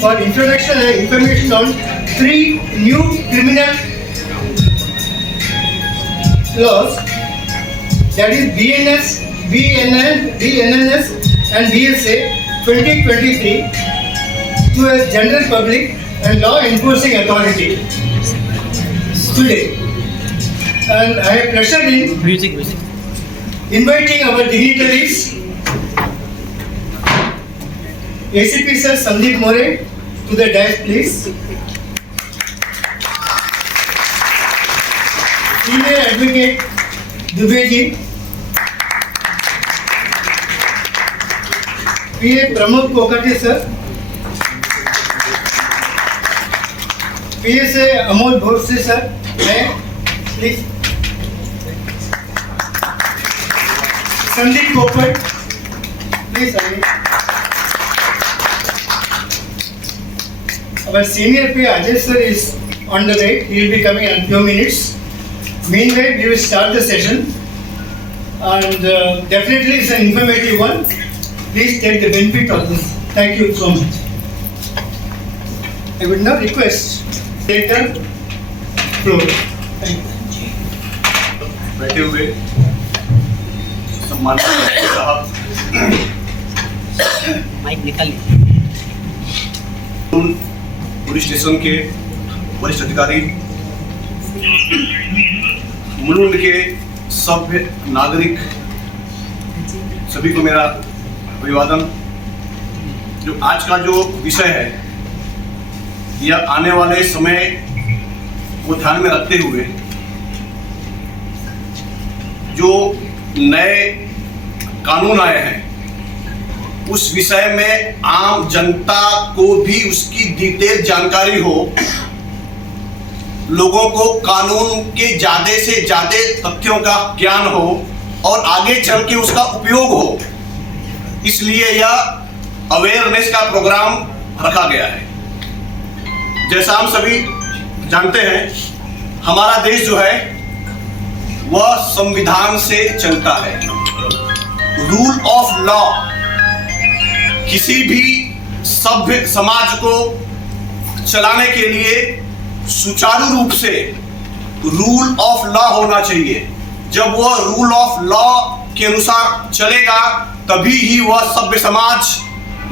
for introduction and information on 3 new criminal laws, that is BNS, BNNS and BSA 2023 to a general public and law enforcing authority today. And I have pleasure in inviting our dignitaries, ACP Sir Sandeep More to the dais, please. Senior Advocate Dubey ji, PA Pramod Kokate sir, PSA Amol Bhorse sir, please. Sandeep Kopat, please. Our senior PA Ajay sir is on the way. He will be coming in a few minutes. Meanwhile, we will start the session, and definitely it's an informative one. Please take the benefit of this. Thank you so much. I would now request take the floor. Thank you. बैठे हुए सम्मानित साहब, mic निकाल police station के वरिष्ठ अधिकारी, मुलुंड के सभ्य नागरिक, सभी को मेरा अभिवादन। जो आज का जो विषय है, यह आने वाले समय को ध्यान में रखते हुए जो नए कानून आए हैं, उस विषय में आम जनता को भी उसकी डिटेल जानकारी हो, लोगों को कानून के ज्यादा से ज्यादा तथ्यों का ज्ञान हो और आगे चल के उसका उपयोग हो, इसलिए यह अवेयरनेस का प्रोग्राम रखा गया है। जैसा हम सभी जानते हैं, हमारा देश जो है वह संविधान से चलता है। रूल ऑफ लॉ किसी भी सभ्य समाज को चलाने के लिए सुचारू रूप से रूल ऑफ लॉ होना चाहिए। जब वह रूल ऑफ लॉ के अनुसार चलेगा, तभी ही वह सभ्य समाज,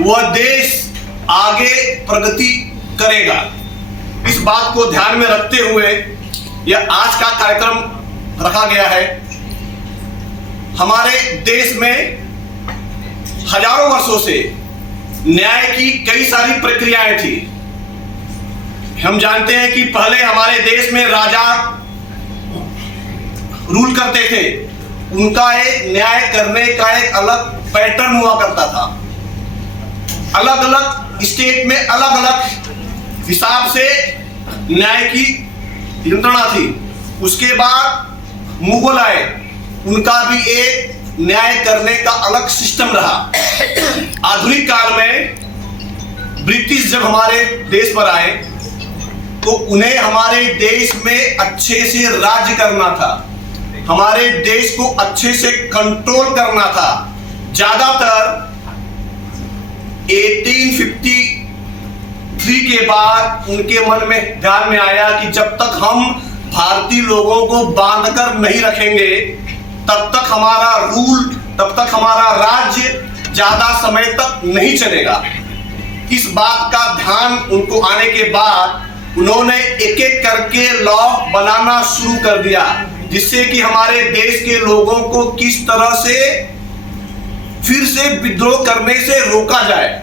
वह देश आगे प्रगति करेगा। इस बात को ध्यान में रखते हुए यह आज का कार्यक्रम रखा गया है। हमारे देश में हजारों वर्षों से न्याय की कई सारी प्रक्रियाएं थी। हम जानते हैं कि पहले हमारे देश में राजा रूल करते थे, उनका एक न्याय करने का एक अलग पैटर्न हुआ करता था। अलग अलग स्टेट में अलग अलग हिसाब से न्याय की यंत्रणा थी। उसके बाद मुगल आए, उनका भी एक न्याय करने का अलग सिस्टम रहा। आधुनिक काल में ब्रिटिश जब हमारे देश पर आए, तो उन्हें हमारे देश में अच्छे से राज्य करना था, हमारे देश को अच्छे से कंट्रोल करना था। ज्यादातर 1853 के बाद उनके मन में ध्यान में आया कि जब तक हम भारतीय लोगों को बांधकर नहीं रखेंगे, तब तक हमारा रूल, तब तक हमारा राज्य ज्यादा समय तक नहीं चलेगा। इस बात का ध्यान उनको आने के बाद उन्होंने एक एक करके लॉ बनाना शुरू कर दिया, जिससे कि हमारे देश के लोगों को किस तरह से फिर से विद्रोह करने से रोका जाए।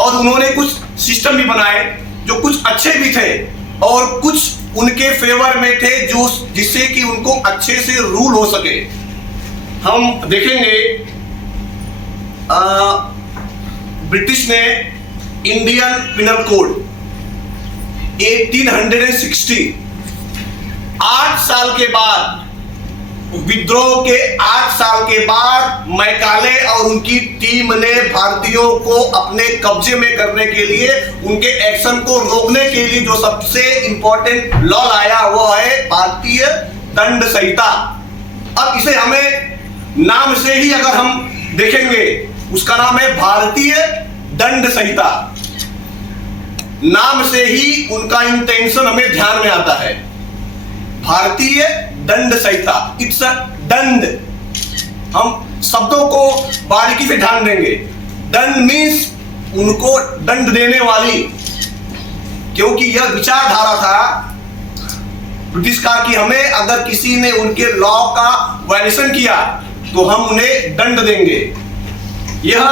और उन्होंने कुछ सिस्टम भी बनाए जो कुछ अच्छे भी थे और कुछ उनके फेवर में थे, जो जिससे कि उनको अच्छे से रूल हो सके। हम देखेंगे ब्रिटिश ने इंडियन पिनल कोड 1860 8 साल के बाद, विद्रोह के 8 साल के बाद मैकाले और उनकी टीम ने भारतीयों को अपने कब्जे में करने के लिए, उनके एक्शन को रोकने के लिए जो सबसे इंपॉर्टेंट लॉ लाया वो है भारतीय दंड संहिता। अब इसे हमें नाम से ही अगर हम देखेंगे, उसका नाम है भारतीय दंड संहिता। नाम से ही उनका इंटेंशन हमें ध्यान में आता है। भारतीय दंड संहिता, इट्स अ दंड। हम शब्दों को बारीकी से ध्यान देंगे। दंड मीन्स उनको दंड देने वाली, क्योंकि यह विचारधारा था ब्रिटिश का कि हमें अगर किसी ने उनके लॉ का वायलेशन किया तो हम उन्हें दंड देंगे। यह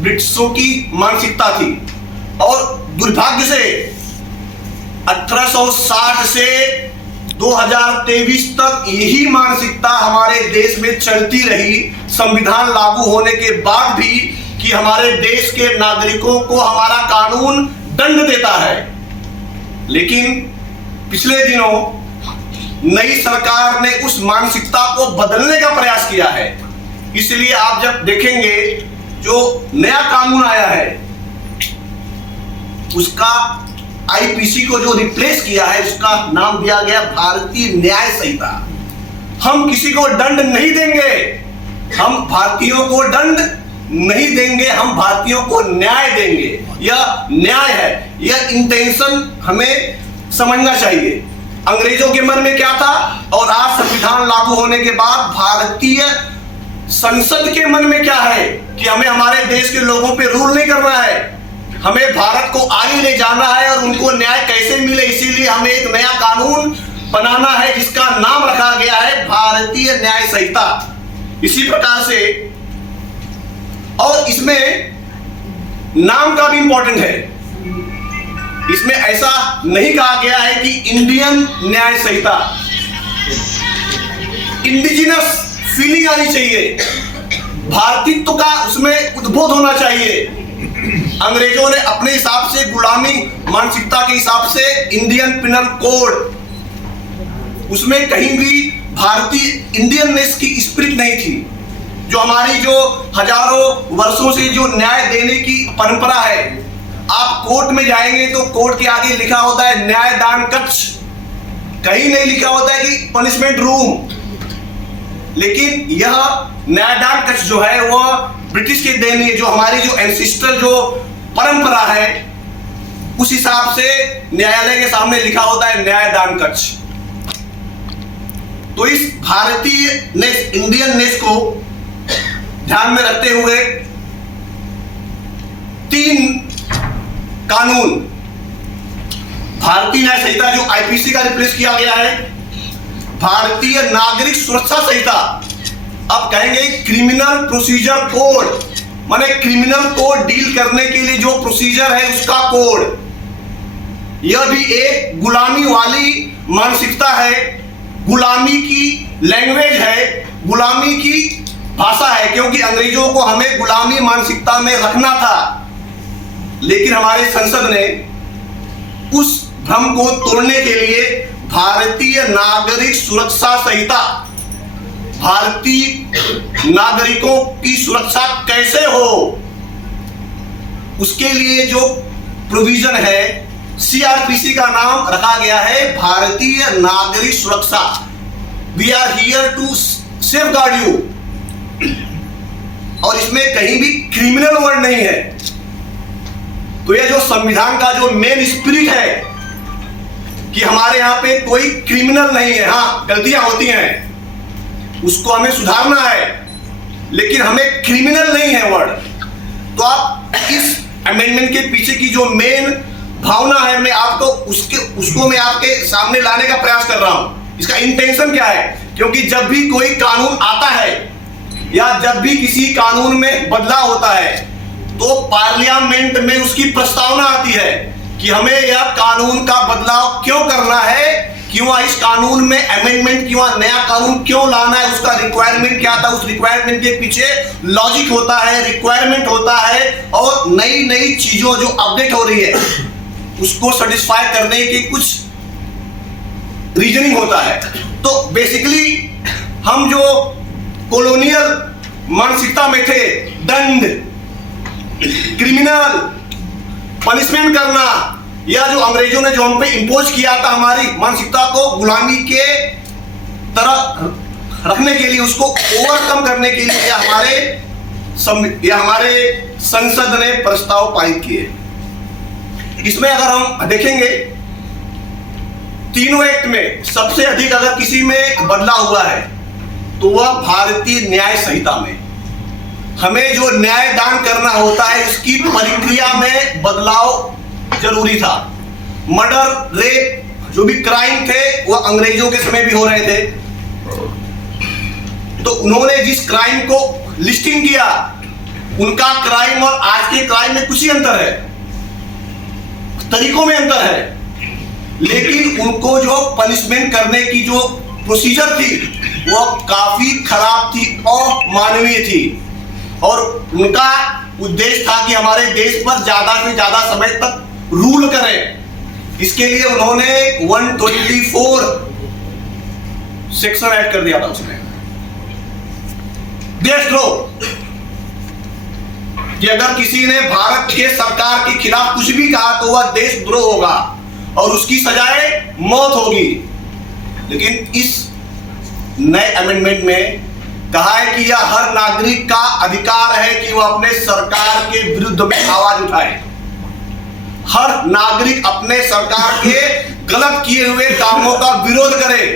ब्रिटिशों की मानसिकता थी और दुर्भाग्य से 1860 से 2023 तक यही मानसिकता हमारे देश में चलती रही, संविधान लागू होने के बाद भी, कि हमारे देश के नागरिकों को हमारा कानून दंड देता है। लेकिन पिछले दिनों नई सरकार ने उस मानसिकता को बदलने का प्रयास किया है। इसलिए आप जब देखेंगे जो नया कानून आया है उसका आईपीसी को जो रिप्लेस किया है उसका नाम दिया गया भारतीय न्याय संहिता। हम किसी को दंड नहीं देंगे, हम भारतीयों को दंड नहीं देंगे, हम भारतीयों को न्याय देंगे। यह न्याय है, यह इंटेंशन हमें समझना चाहिए। अंग्रेजों के मन में क्या था और आज संविधान लागू होने के बाद भारतीय संसद के मन में क्या है कि हमें हमारे देश के लोगों पे रूल नहीं करना है, हमें भारत को आगे ले जाना है और उनको न्याय कैसे मिले, इसीलिए हमें एक नया कानून बनाना है जिसका नाम रखा गया है भारतीय न्याय संहिता। इसी प्रकार से, और इसमें नाम का भी इंपॉर्टेंट है। इसमें ऐसा नहीं कहा गया है कि इंडियन न्याय संहिता, इंडिजिनस फीलिंग आनी चाहिए, भारतीयत्व का उसमें उद्बोध होना चाहिए। अंग्रेजों ने अपने हिसाब से, गुलामी मानसिकता के हिसाब से इंडियन पिनल कोड, उसमें कहीं भी भारतीय इंडियननेस की स्पिरिट नहीं थी। जो हमारी जो हजारों वर्षों से जो न्याय देने की परंपरा है, आप कोर्ट में जाएंगे तो कोर्ट के आगे लिखा होता है न्यायदान कक्ष, कहीं नहीं लिखा होता है कि पनिशमेंट रूम। लेकिन यह न्यायदान कक्ष जो है वह ब्रिटिश के देन, जो हमारी जो एंसिस्टर जो परंपरा है उस हिसाब से न्यायालय के सामने लिखा होता है न्यायदान कक्ष। तो इस भारतीय नेस, इंडियन नेस को ध्यान में रखते हुए 3 कानून, भारतीय न्याय संहिता जो आईपीसी का रिप्लेस किया गया है, भारतीय नागरिक सुरक्षा संहिता, अब कहेंगे क्रिमिनल प्रोसीजर कोड, माने क्रिमिनल कोड डील करने के लिए जो प्रोसीजर है उसका कोड। यह भी एक गुलामी वाली मानसिकता है, गुलामी की लैंग्वेज है, गुलामी की भाषा है, क्योंकि अंग्रेजों को हमें गुलामी मानसिकता में रखना था। लेकिन हमारे संसद ने उस भ्रम को तोड़ने के लिए भारतीय नागरिक सुरक्षा संहिता, भारतीय नागरिकों की सुरक्षा कैसे हो उसके लिए जो प्रोविजन है, सीआरपीसी का नाम रखा गया है भारतीय नागरिक सुरक्षा। We are here to safeguard you. और इसमें कहीं भी क्रिमिनल वर्ड नहीं है। तो यह जो संविधान का जो मेन स्पिरिट है कि हमारे यहां पे कोई क्रिमिनल नहीं है, हाँ गलतियां होती हैं, उसको हमें सुधारना है, लेकिन हमें क्रिमिनल नहीं है वर्ड। तो आप इस अमेंडमेंट के पीछे की जो मेन भावना है, मैं आपको उसको मैं आपके सामने लाने का प्रयास कर रहा हूं। इसका इंटेंशन क्या है, क्योंकि जब भी कोई कानून आता है या जब भी किसी कानून में बदलाव होता है तो पार्लियामेंट में उसकी प्रस्तावना आती है कि हमें यह कानून का बदलाव क्यों करना है, क्यों इस कानून में अमेंडमेंट, क्यों नया कानून क्यों लाना है, उसका रिक्वायरमेंट क्या था, उस रिक्वायरमेंट के पीछे लॉजिक होता है, रिक्वायरमेंट होता है, और नई नई चीजों जो अपडेट हो रही है उसको सेटिस्फाई करने की कुछ रीजनिंग होता है। तो बेसिकली हम जो कॉलोनियल मानसिकता में थे, दंड, क्रिमिनल, पनिशमेंट करना, या जो अंग्रेजों ने जो हम पे इंपोज किया था हमारी मानसिकता को गुलामी के तरह रखने के लिए, उसको ओवरकम करने के लिए हमारे संसद ने प्रस्ताव पारित किए। इसमें अगर हम देखेंगे तीनों एक्ट में सबसे अधिक अगर किसी में बदलाव हुआ है तो वह भारतीय न्याय संहिता में। हमें जो न्याय दान करना होता है उसकी प्रक्रिया में बदलाव जरूरी था। मर्डर, रेप जो भी क्राइम थे वह अंग्रेजों के समय भी हो रहे थे, तो उन्होंने जिस क्राइम को लिस्टिंग किया उनका क्राइम और आज के क्राइम में कुछ ही अंतर है, तरीकों में अंतर है, लेकिन उनको जो पनिशमेंट करने की जो प्रोसीजर थी वो काफी खराब थी, अमानवीय थी, और उनका उद्देश्य था कि हमारे देश पर ज्यादा से ज्यादा समय तक रूल करें। इसके लिए उन्होंने 124 सेक्शन ऐड कर दिया था उसमें। देशद्रोह कि अगर किसी ने भारत के सरकार के खिलाफ कुछ भी कहा तो वह देशद्रोह होगा और उसकी सजाए मौत होगी। लेकिन इस नए अमेंडमेंट में कहा है कि यह हर नागरिक का अधिकार है कि वह अपने सरकार के विरुद्ध में आवाज उठाए। हर नागरिक अपने सरकार के गलत किए हुए कामों का विरोध करे।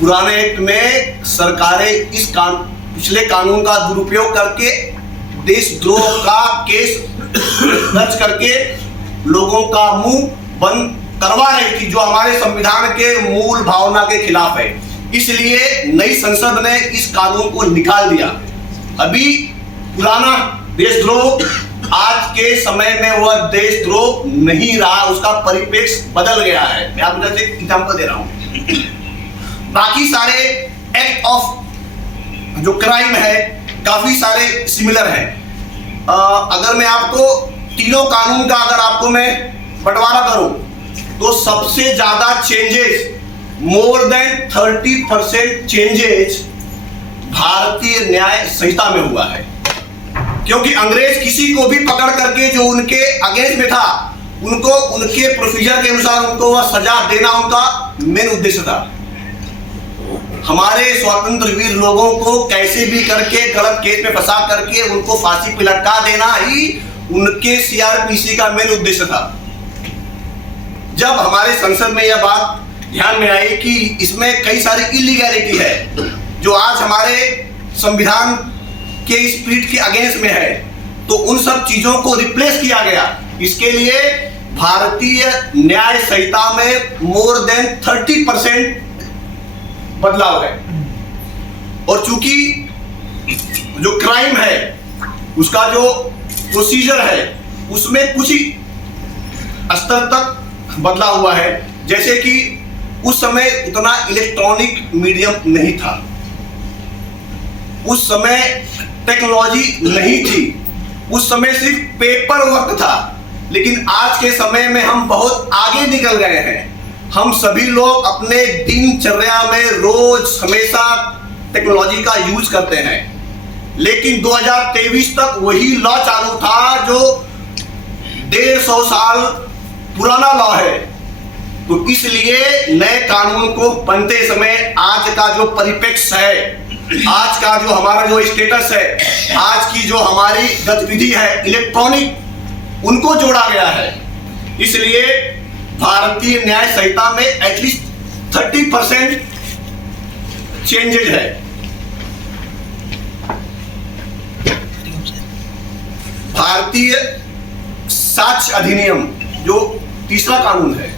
पुराने एक्ट में सरकारें इस पिछले कानून का दुरुपयोग करके देशद्रोह का केस दर्ज करके लोगों का मुंह बंद करवा रही थी, जो हमारे संविधान के मूल भावना के खिलाफ है। इसलिए नई संसद ने इस कानून को निकाल दिया। अभी पुराना देशद्रोह आज के समय में वह देशद्रोह नहीं रहा, उसका परिप्रेक्ष्य बदल गया है। मैं आपको एक एग्जांपल दे रहा हूं। बाकी सारे एक्ट ऑफ जो क्राइम है काफी सारे सिमिलर हैं। अगर मैं आपको तीनों कानून का अगर आपको मैं बंटवारा करूं तो सबसे ज्यादा चेंजेस, मोर देन 30% चेंजेस भारतीय न्याय संहिता में हुआ है। क्योंकि अंग्रेज किसी को भी पकड़ करके जो उनके अगेंस्ट में था उनको उनके प्रोसीजर के अनुसार उनको वह सजा देना उनका मेन उद्देश्य था। हमारे स्वतंत्र वीर लोगों को कैसे भी करके गलत केस में फंसा करके उनको फांसी पे लटका देना ही उनके सीआरपीसी का मेन उद्देश्य था। जब हमारे संसद में यह बात ध्यान में आई कि इसमें कई सारी इलीगैलिटी है जो आज हमारे संविधान के स्पिरिट के अगेंस्ट में है, तो उन सब चीजों को रिप्लेस किया गया। इसके लिए भारतीय न्याय संहिता में मोर देन 30% बदलाव है। और चूंकि जो क्राइम है उसका जो प्रोसीजर है उसमें कुछ ही स्तर तक बदलाव हुआ है। जैसे कि उस समय उतना इलेक्ट्रॉनिक मीडियम नहीं था, उस समय टेक्नोलॉजी नहीं थी, उस समय सिर्फ पेपर वर्क था। लेकिन आज के समय में हम बहुत आगे निकल गए हैं। हम सभी लोग अपने दिनचर्या में रोज हमेशा टेक्नोलॉजी का यूज करते हैं। लेकिन 2023 तक वही लॉ चालू था जो 150 साल पुराना लॉ है। तो इसलिए नए कानून को बनते समय आज का जो परिप्रेक्ष्य है, आज का जो हमारा जो स्टेटस है, आज की जो हमारी गतिविधि है इलेक्ट्रॉनिक, उनको जोड़ा गया है। इसलिए भारतीय न्याय संहिता में एटलीस्ट 30% चेंजेज है। भारतीय साक्ष्य अधिनियम जो तीसरा कानून है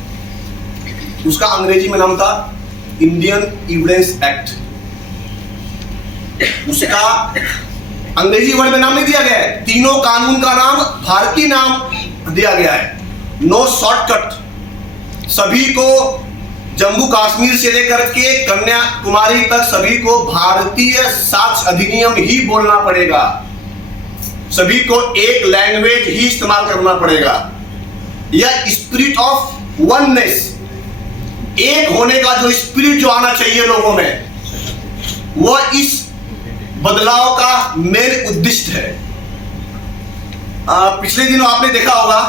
उसका अंग्रेजी में नाम था इंडियन एविडेंस एक्ट। उसका अंग्रेजी वर्ड में नाम नहीं दिया गया है, तीनों कानून का नाम भारतीय नाम दिया गया है। No shortcut. सभी को जम्मू कश्मीर से लेकर के कन्याकुमारी तक सभी को भारतीय साक्ष्य अधिनियम ही बोलना पड़ेगा। सभी को एक लैंग्वेज ही इस्तेमाल करना पड़ेगा। यह स्पिरिट ऑफ वननेस, एक होने का जो स्पिरिट जो आना चाहिए लोगों में, वह इस बदलाव का मेन उद्देश्य है। पिछले दिनों आपने देखा होगा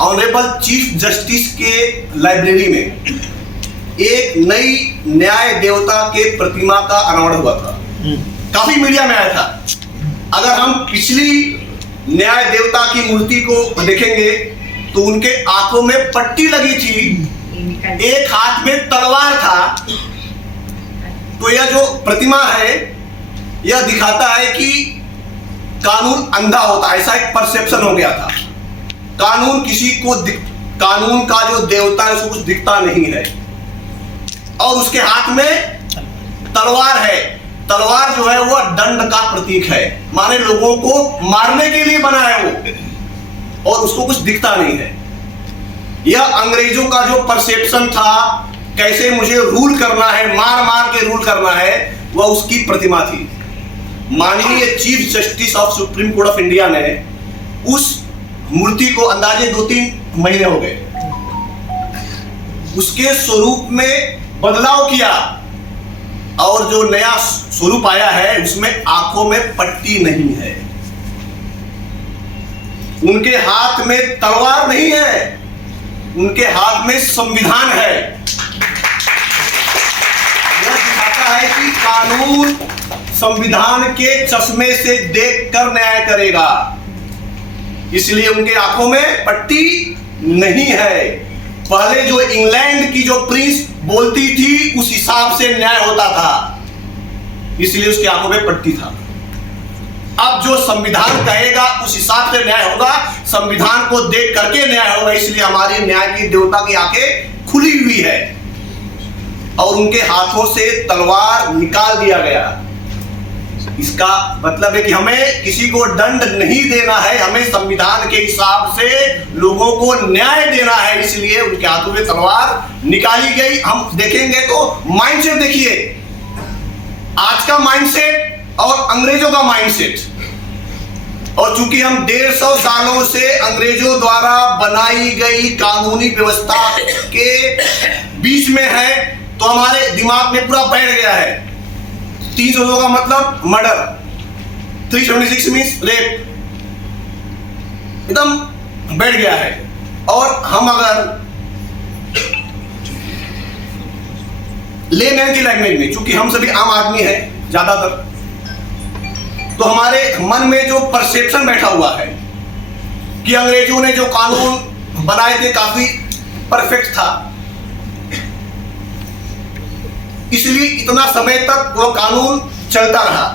ऑनरेबल चीफ जस्टिस के लाइब्रेरी में एक नई न्याय देवता के प्रतिमा का अनावरण हुआ था। काफी मीडिया में आया था। अगर हम पिछली न्याय देवता की मूर्ति को देखेंगे तो उनके आंखों में पट्टी लगी थी, एक हाथ में तलवार था। तो यह जो प्रतिमा है यह दिखाता है कि कानून अंधा होता है, ऐसा एक परसेप्शन हो गया था। कानून कानून का जो देवता है उसको कुछ दिखता नहीं है, और उसके हाथ में तलवार है। तलवार जो है वह दंड का प्रतीक है, माने लोगों को मारने के लिए बना है वो, और उसको कुछ दिखता नहीं है। यह अंग्रेजों का जो परसेप्शन था, कैसे मुझे रूल करना है, मार मार के रूल करना है, वह उसकी प्रतिमा थी। माननीय chief justice of supreme court of India ने उस मूर्ति को अंदाजे 2-3 महीने हो गए, उसके स्वरूप में बदलाव किया, और जो नया स्वरूप आया है उसमें आंखों में पट्टी नहीं है, उनके हाथ में तलवार नहीं है, उनके हाथ में संविधान है। यह दिखाता है कि कानून संविधान के चश्मे से देखकर न्याय करेगा, इसलिए उनके आंखों में पट्टी नहीं है। पहले जो इंग्लैंड की जो प्रिंस बोलती थी उस हिसाब से न्याय होता था, इसलिए उसकी आंखों में पट्टी था। अब जो संविधान कहेगा उस हिसाब से न्याय होगा, संविधान को देख करके न्याय होगा, इसलिए हमारी न्याय की देवता की आंखें खुली हुई है, और उनके हाथों से तलवार निकाल दिया गया। इसका मतलब है कि हमें किसी को दंड नहीं देना है, हमें संविधान के हिसाब से लोगों को न्याय देना है, इसलिए उनके हाथों में तलवार निकाली गई। हम देखेंगे तो माइंडसेट देखिए, आज का माइंडसेट और अंग्रेजों का माइंडसेट, और चूंकि हम 150 सालों से अंग्रेजों द्वारा बनाई गई कानूनी व्यवस्था के बीच में है, तो हमारे दिमाग में पूरा बैठ गया है। 300 का मतलब मर्डर, 376 मीन्स रेप, एकदम बैठ गया है। और हम अगर लेमैन की लैंग्वेज में, चूंकि हम सभी आम आदमी हैं ज्यादातर, तो हमारे मन में जो परसेप्शन बैठा हुआ है कि अंग्रेजों ने जो कानून बनाए थे काफी परफेक्ट था, इसलिए इतना समय तक वो कानून चलता रहा।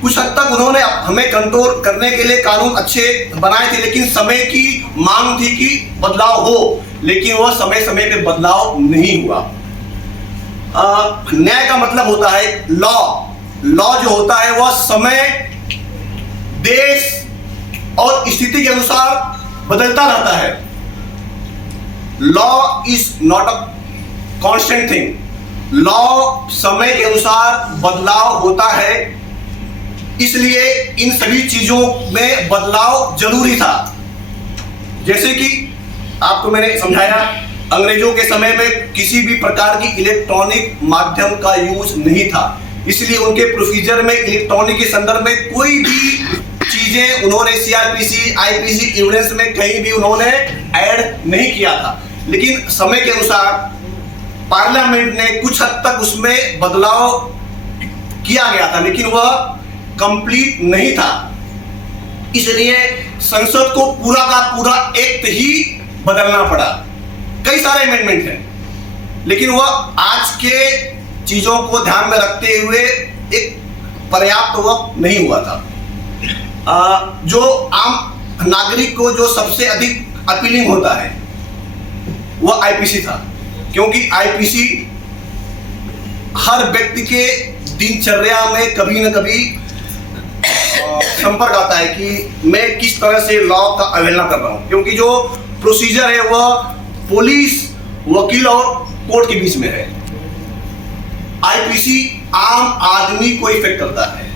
कुछ हद तक उन्होंने हमें कंट्रोल करने के लिए कानून अच्छे बनाए थे, लेकिन समय की मांग थी कि बदलाव हो, लेकिन वह समय समय पे बदलाव नहीं हुआ। न्याय का मतलब होता है लॉ। लॉ जो होता है वह समय, देश और स्थिति के अनुसार बदलता रहता है। Law is not a constant thing. Law समय के अनुसार बदलाव होता है, इसलिए इन सभी चीजों में बदलाव जरूरी था। जैसे कि आपको मैंने समझाया, अंग्रेजों के समय में किसी भी प्रकार की इलेक्ट्रॉनिक माध्यम का यूज नहीं था, इसलिए उनके प्रोसीजर में इलेक्ट्रॉनिक के संदर्भ में कोई भी चीजें उन्होंने सीआरपीसी, आईपीसी एविडेंस में कहीं भी उन्होंने ऐड नहीं किया था। लेकिन समय के अनुसार पार्लियामेंट ने कुछ हद तक उसमें बदलाव किया गया था, लेकिन वह कंप्लीट नहीं था, इसलिए संसद को पूरा का पूरा एक्ट ही बदलना पड़ा। कई सारे अमेंडमेंट हैं, लेकिन वह आज के चीजों को ध्यान में रखते हुए एक पर्याप्त वह नहीं हुआ था। जो आम नागरिक को जो सबसे अधिक अपीलिंग होता है वह आईपीसी था, क्योंकि आईपीसी हर व्यक्ति के दिनचर्या में कभी न कभी संपर्क आता है कि मैं किस तरह से लॉ का अवहेलना कर रहा हूं, क्योंकि जो प्रोसीजर है वह पुलिस, वकील और कोर्ट के बीच में है। आईपीसी आम आदमी को इफेक्ट करता है,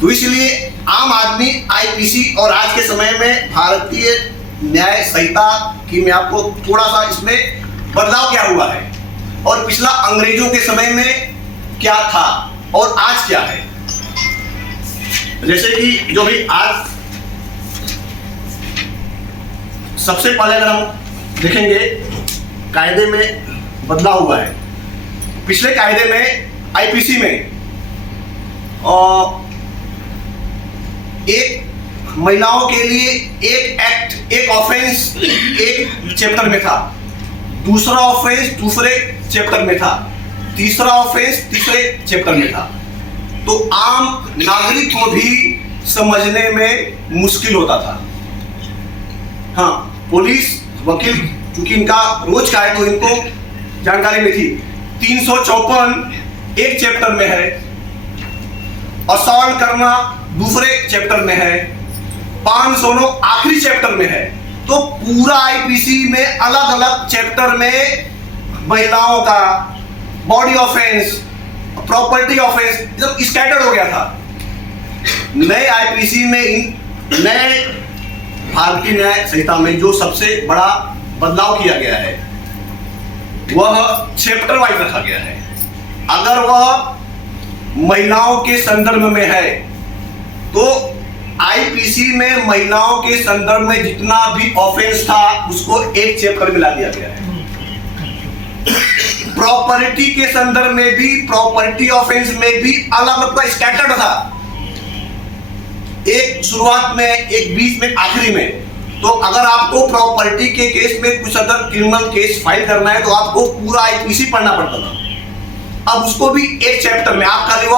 तो इसलिए आम आदमी आईपीसी और आज के समय में भारतीय न्याय संहिता की मैं आपको थोड़ा सा इसमें बदलाव क्या हुआ है, और पिछला अंग्रेजों के समय में क्या था और आज क्या है। जैसे कि जो भी आज सबसे पहले अगर हम देखेंगे कायदे में बदलाव हुआ है। पिछले कायदे में आईपीसी में एक महिलाओं के लिए एक एक्ट, एक ऑफेंस एक चैप्टर में था, दूसरा ऑफेंस दूसरे चैप्टर में था, तीसरा ऑफेंस तीसरे चैप्टर में था। तो आम नागरिक को भी समझने में मुश्किल होता था। हाँ, पुलिस वकील चूंकि इनका रोज का है तो इनको जानकारी में थी। 354 एक चैप्टर में है, असॉल्ट करना दूसरे चैप्टर में है, 509 आखिरी चैप्टर में है। तो पूरा आईपीसी में अलग अलग चैप्टर में महिलाओं का बॉडी ऑफेंस, प्रॉपर्टी ऑफेंस एकदम स्कैटर्ड हो गया था। नए आईपीसी में, नए भारतीय न्याय संहिता में जो सबसे बड़ा बदलाव किया गया है वह चैप्टर वाइज रखा गया है। अगर वह महिलाओं के संदर्भ में है तो आईपीसी में महिलाओं के संदर्भ में जितना भी ऑफेंस था उसको एक चैप्टर में ला दिया गया है। प्रॉपर्टी के संदर्भ में भी, प्रॉपर्टी ऑफेंस में भी अलग अलग स्कैटर्ड था, एक शुरुआत में, एक बीच में, आखिरी में। तो अगर आपको प्रॉपर्टी के केस में कुछ अदर क्रिमिनल केस फाइल करना है तो आपको पूरा आईपीसी पढ़ना पड़ता था। अब उसको भी एक चैप्टर में, आप खाली वो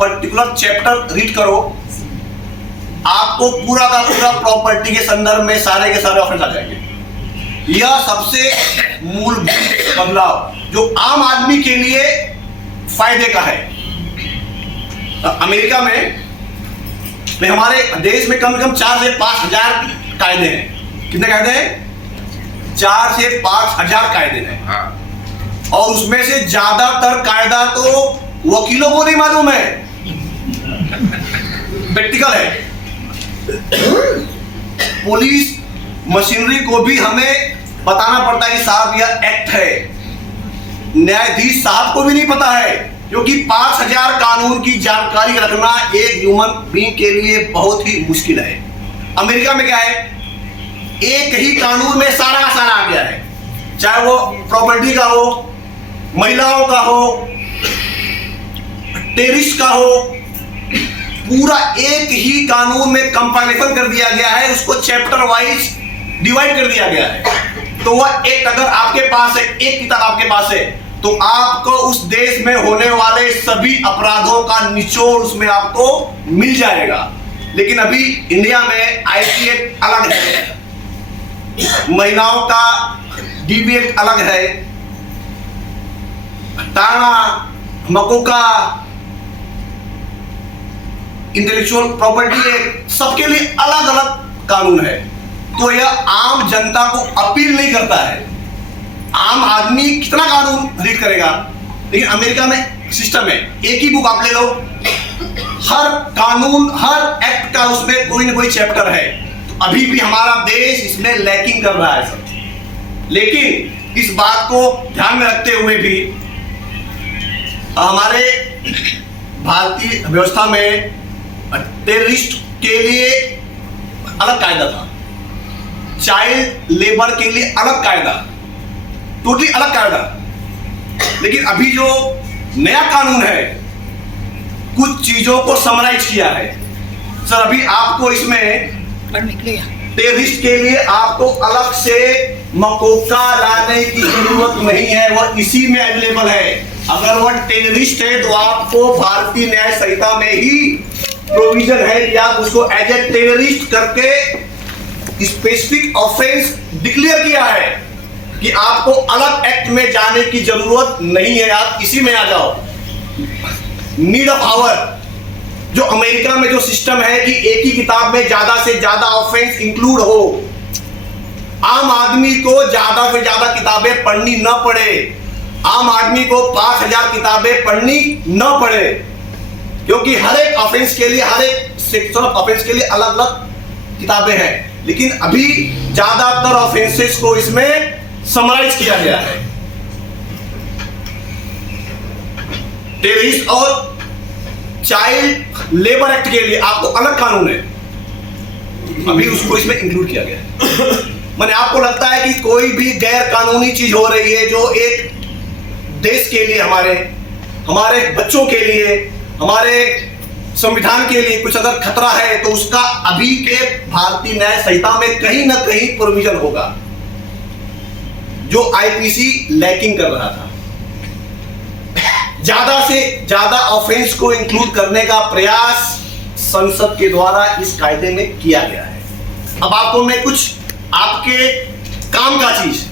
पर्टिकुलर चैप्टर रीड करो, आपको पूरा का पूरा प्रॉपर्टी के संदर्भ में सारे के सारे ऑफेंस आ जाएंगे। यह सबसे मूलभूत बदलाव जो आम आदमी के लिए फायदे का है। अमेरिका में हमारे देश में कम से कम 4 से 5 हजार कायदे हैं। कितने कायदे हैं? 4 से 5 हजार कायदे हैं। और उसमें से ज्यादातर कायदा तो वकीलों को नहीं मालूम है, प्रैक्टिकल है। पुलिस मशीनरी को भी हमें बताना पड़ता है कि साहब यह एक्ट है। न्यायाधीश साहब को भी नहीं पता है, क्योंकि 5000 कानून की जानकारी रखना एक ह्यूमन बीइंग के लिए बहुत ही मुश्किल है। अमेरिका में क्या है, एक ही कानून में सारा का सारा आ गया है, चाहे वो प्रॉपर्टी का हो, महिलाओं का हो, टेररिस्ट का हो, पूरा एक ही कानून में कंपाइलेशन कर दिया गया है, उसको चैप्टर वाइज डिवाइड कर दिया गया है। तो वह एक, अगर आपके पास है, एक किताब आपके पास है, तो आपको उस देश में होने वाले सभी अपराधों का निचोड़ उसमें आपको मिल जाएगा। लेकिन अभी इंडिया में आईटी एक्ट अलग है, महिलाओं का डीबी एक्ट अलग है, टाणा, मकोका, इंटेलेक्चुअल प्रॉपर्टी एक्ट, सबके लिए अलग अलग कानून है। तो यह आम जनता को अपील नहीं करता है। आम आदमी कितना कानून रीड करेगा? लेकिन अमेरिका में सिस्टम है, एक ही बुक आप ले लो, हर कानून, हर एक्ट का उसमें कोई ना कोई चैप्टर है। तो अभी भी हमारा देश इसमें लैकिंग कर रहा है सर। लेकिन इस बात को ध्यान में रखते हुए भी हमारे भारतीय व्यवस्था में टेररिस्ट के लिए अलग कायदा था, चाइल्ड लेबर के लिए अलग कायदा, टोटली अलग कायदा। लेकिन अभी जो नया कानून है कुछ चीजों को समराइज किया है। सर अभी आपको इसमें टेररिस्ट के लिए आपको अलग से मकोका लाने की जरूरत नहीं है, वह इसी में अवेलेबल है। अगर वह टेररिस्ट है तो आपको भारतीय न्याय संहिता में ही प्रोविजन है कि आप उसको एज ए टेररिस्ट करके स्पेसिफिक ऑफेंस डिक्लेयर किया है कि आपको अलग एक्ट में जाने की जरूरत नहीं है, आप इसी में आ जाओ। नीड ऑफ आवर, जो अमेरिका में जो सिस्टम है कि एक ही किताब में ज्यादा से ज्यादा ऑफेंस इंक्लूड हो, आम आदमी को ज्यादा से ज्यादा किताबें पढ़नी न पड़े, आम आदमी को 5000 किताबें पढ़नी न पड़े, क्योंकि हर एक ऑफेंस के लिए, हर एक सेक्शन ऑफ ऑफेंस के लिए अलग अलग किताबें हैं। लेकिन अभी ज्यादातर ऑफेंसेस को इसमें समराइज किया गया है। टेररिस्ट और चाइल्ड लेबर एक्ट के लिए आपको अलग कानून है, अभी उसको इसमें इंक्लूड किया गया है। मैंने आपको लगता है कि कोई भी गैर कानूनी चीज हो रही है जो एक देश के लिए, हमारे बच्चों के लिए, हमारे संविधान के लिए कुछ अगर खतरा है तो उसका अभी के भारतीय न्याय संहिता में कहीं ना कहीं प्रोविजन होगा, जो आईपीसी लैकिंग कर रहा था। ज्यादा से ज्यादा ऑफेंस को इंक्लूड करने का प्रयास संसद के द्वारा इस कायदे में किया गया है। अब आपको मैं कुछ आपके काम का चीज,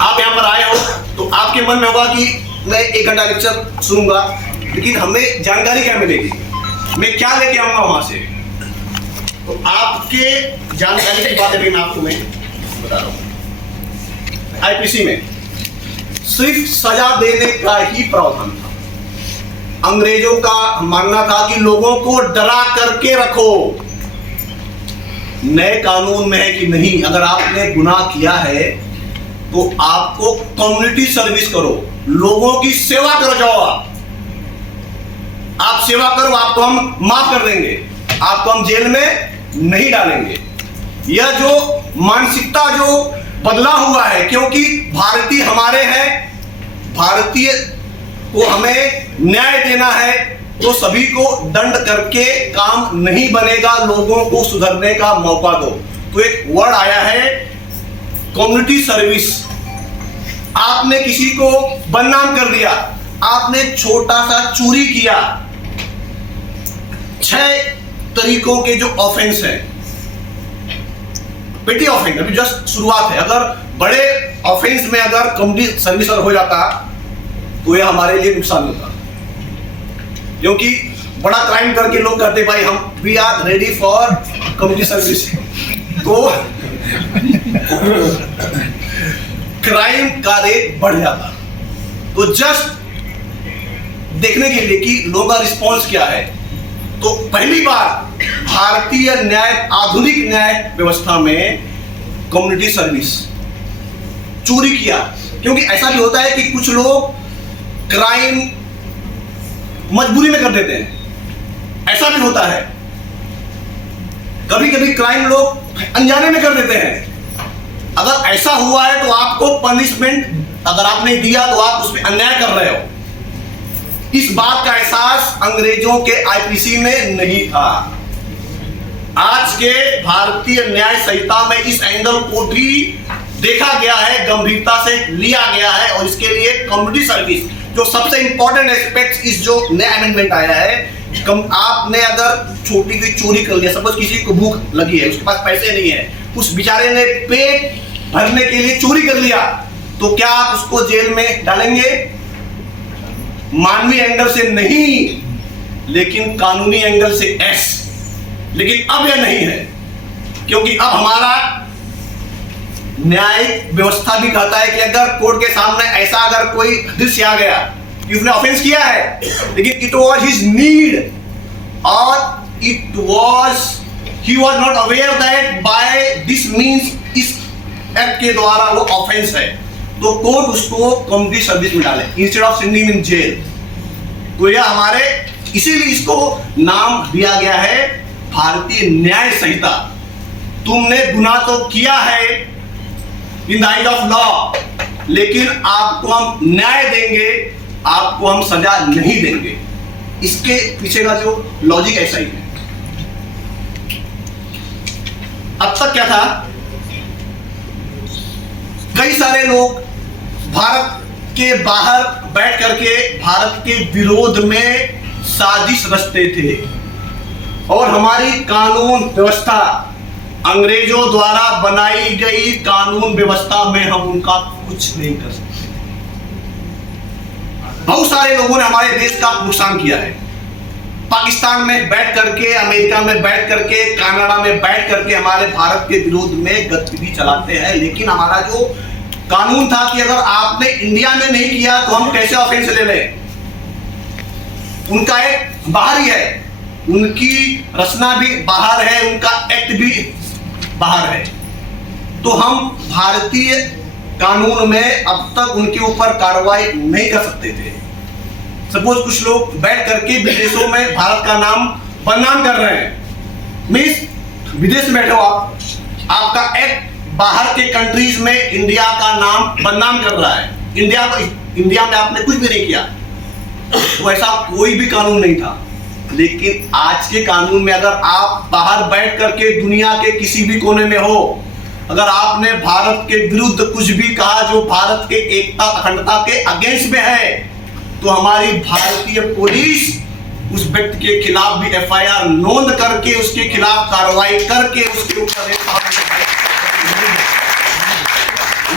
आप यहां पर आए हो तो आपके मन में होगा कि मैं 1 घंटा लेक्चर सुनूंगा, लेकिन हमें जानकारी क्या मिलेगी, मैं क्या लेके आऊंगा वहां से। तो आपके जानकारी की बात अभी मैं आपको बता रहा हूं। आईपीसी में सिर्फ सजा देने का ही प्रावधान था। अंग्रेजों का मानना था कि लोगों को डरा करके रखो। नए कानून में है कि नहीं, अगर आपने गुनाह किया है तो आपको कम्युनिटी सर्विस करो, लोगों की सेवा करो। जाओ आप सेवा करो, आपको हम माफ कर देंगे, आपको हम जेल में नहीं डालेंगे। यह जो मानसिकता जो बदला हुआ है, क्योंकि भारतीय हमारे हैं, भारतीय को हमें न्याय देना है, तो सभी को दंड करके काम नहीं बनेगा, लोगों को सुधरने का मौका दो। तो एक वर्ड आया है कम्युनिटी सर्विस। आपने किसी को बदनाम कर दिया, आपने छोटा सा चोरी किया, 6 तरीकों के जो ऑफेंस है, पेटी ऑफेंस अभी जस्ट शुरुआत है। अगर बड़े ऑफेंस में अगर कम्युनिटी सर्विस हो जाता तो यह हमारे लिए नुकसान होता, क्योंकि बड़ा क्राइम करके लोग कहते भाई हम we are ready for community service, तो क्राइम का रेट बढ़ जाता। तो जस्ट देखने के लिए कि लोगों का रिस्पॉन्स क्या है, तो पहली बार भारतीय न्याय, आधुनिक न्याय व्यवस्था में कम्युनिटी सर्विस। चोरी किया, क्योंकि ऐसा भी होता है कि कुछ लोग क्राइम मजबूरी में कर देते हैं, ऐसा भी होता है। कभी कभी क्राइम लोग अनजाने में कर देते हैं। अगर ऐसा हुआ है तो आपको पनिशमेंट अगर आपने दिया तो आप उसमें अन्याय कर रहे हो। इस बात का एहसास अंग्रेजों के आईपीसी में नहीं था। आज के भारतीय न्याय संहिता में इस एंगल को भी देखा गया है, गंभीरता से लिया गया है, और इसके लिए कम्युनिटी सर्विस जो सबसे इंपॉर्टेंट एस्पेक्ट इस जो नया अमेंडमेंट आया है। आपने अगर छोटी कोई चोरी कर लिया, सपोज किसी को भूख लगी है, उसके पास पैसे नहीं है, उस बेचारे ने पेट भरने के लिए चोरी कर लिया, तो क्या आप उसको जेल में डालेंगे? मानवीय एंगल से नहीं, लेकिन कानूनी एंगल से एस। लेकिन अब यह नहीं है, क्योंकि अब हमारा न्यायिक व्यवस्था भी कहता है कि अगर कोर्ट के सामने ऐसा अगर कोई दृश्य आ गया कि उसने ऑफेंस किया है, लेकिन इट वाज हिज नीड और it was he was not aware that by this means, इस एक्ट के द्वारा वो ऑफेंस है, तो कोर्ट उसको कम्युनिटी सर्विस में डाले instead of sending in jail. तो यह हमारे, इसीलिए इसको नाम दिया गया है भारतीय न्याय संहिता। तुमने गुनाह तो किया है in the eyes of law, लेकिन आपको हम न्याय देंगे, आपको हम सजा नहीं देंगे। इसके पीछे का जो लॉजिक ऐसा ही है। अब तक क्या था, कई सारे लोग भारत के बाहर बैठ करके भारत के विरोध में साजिश रचते थे, और हमारी कानून व्यवस्था, अंग्रेजों द्वारा बनाई गई कानून व्यवस्था में हम उनका कुछ नहीं कर सकते। बहुत सारे लोगों ने हमारे देश का नुकसान किया है। पाकिस्तान में बैठ करके, अमेरिका में बैठ करके, कनाडा में बैठ करके हमारे भारत के विरोध में गतिविधि चलाते हैं, लेकिन हमारा जो कानून था कि अगर आपने इंडिया में नहीं किया तो हम कैसे ऑफेंस ले लें। उनका एक बाहर ही है, उनकी रचना भी बाहर है, उनका एक्ट भी बाहर है। तो हम भारतीय कानून में अब तक उनके ऊपर कार्रवाई नहीं कर सकते थे। सपोज कुछ लोग बैठ करके विदेशों में भारत का नाम बदनाम कर रहे हैं, मींस विदेश में बैठे हो आप, आपका एक्ट बाहर के कंट्रीज में इंडिया का नाम बदनाम कर रहा है, इंडिया में आपने कुछ भी नहीं किया, तो ऐसा कोई भी कानून नहीं था। लेकिन आज के कानून में अगर आप बाहर बैठ करके दुनिया के किसी भी कोने में हो, अगर आपने भारत के विरुद्ध कुछ भी कहा जो भारत के एकता अखंडता के अगेंस्ट में है, तो हमारी भारतीय पुलिस उस व्यक्ति के खिलाफ भी एफआईआर नोंद करके उसके खिलाफ कार्रवाई करके उसके ऊपर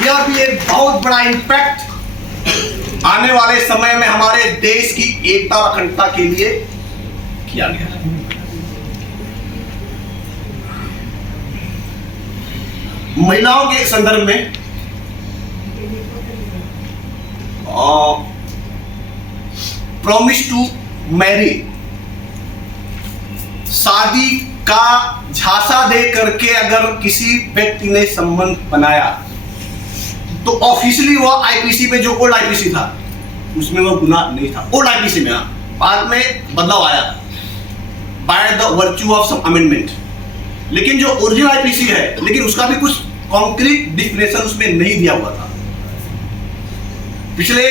यह भी एक बहुत बड़ा इम्पैक्ट आने वाले समय में हमारे देश की एकता और अखंडता के लिए किया गया है। महिलाओं के संदर्भ में प्रॉमिस टू मैरी, शादी का झांसा दे करके अगर किसी व्यक्ति ने संबंध बनाया तो ऑफिशियली वह आईपीसी में जो ओल्ड आईपीसी था उसमें वह गुनाह नहीं था। ओल्ड आईपीसी में बाद में बदलाव आया by the virtue of some amendment, लेकिन जो ओरिजिनल आईपीसी है लेकिन उसका भी कुछ कॉन्क्रीट डिफिनेशन उसमें नहीं दिया हुआ था। पिछले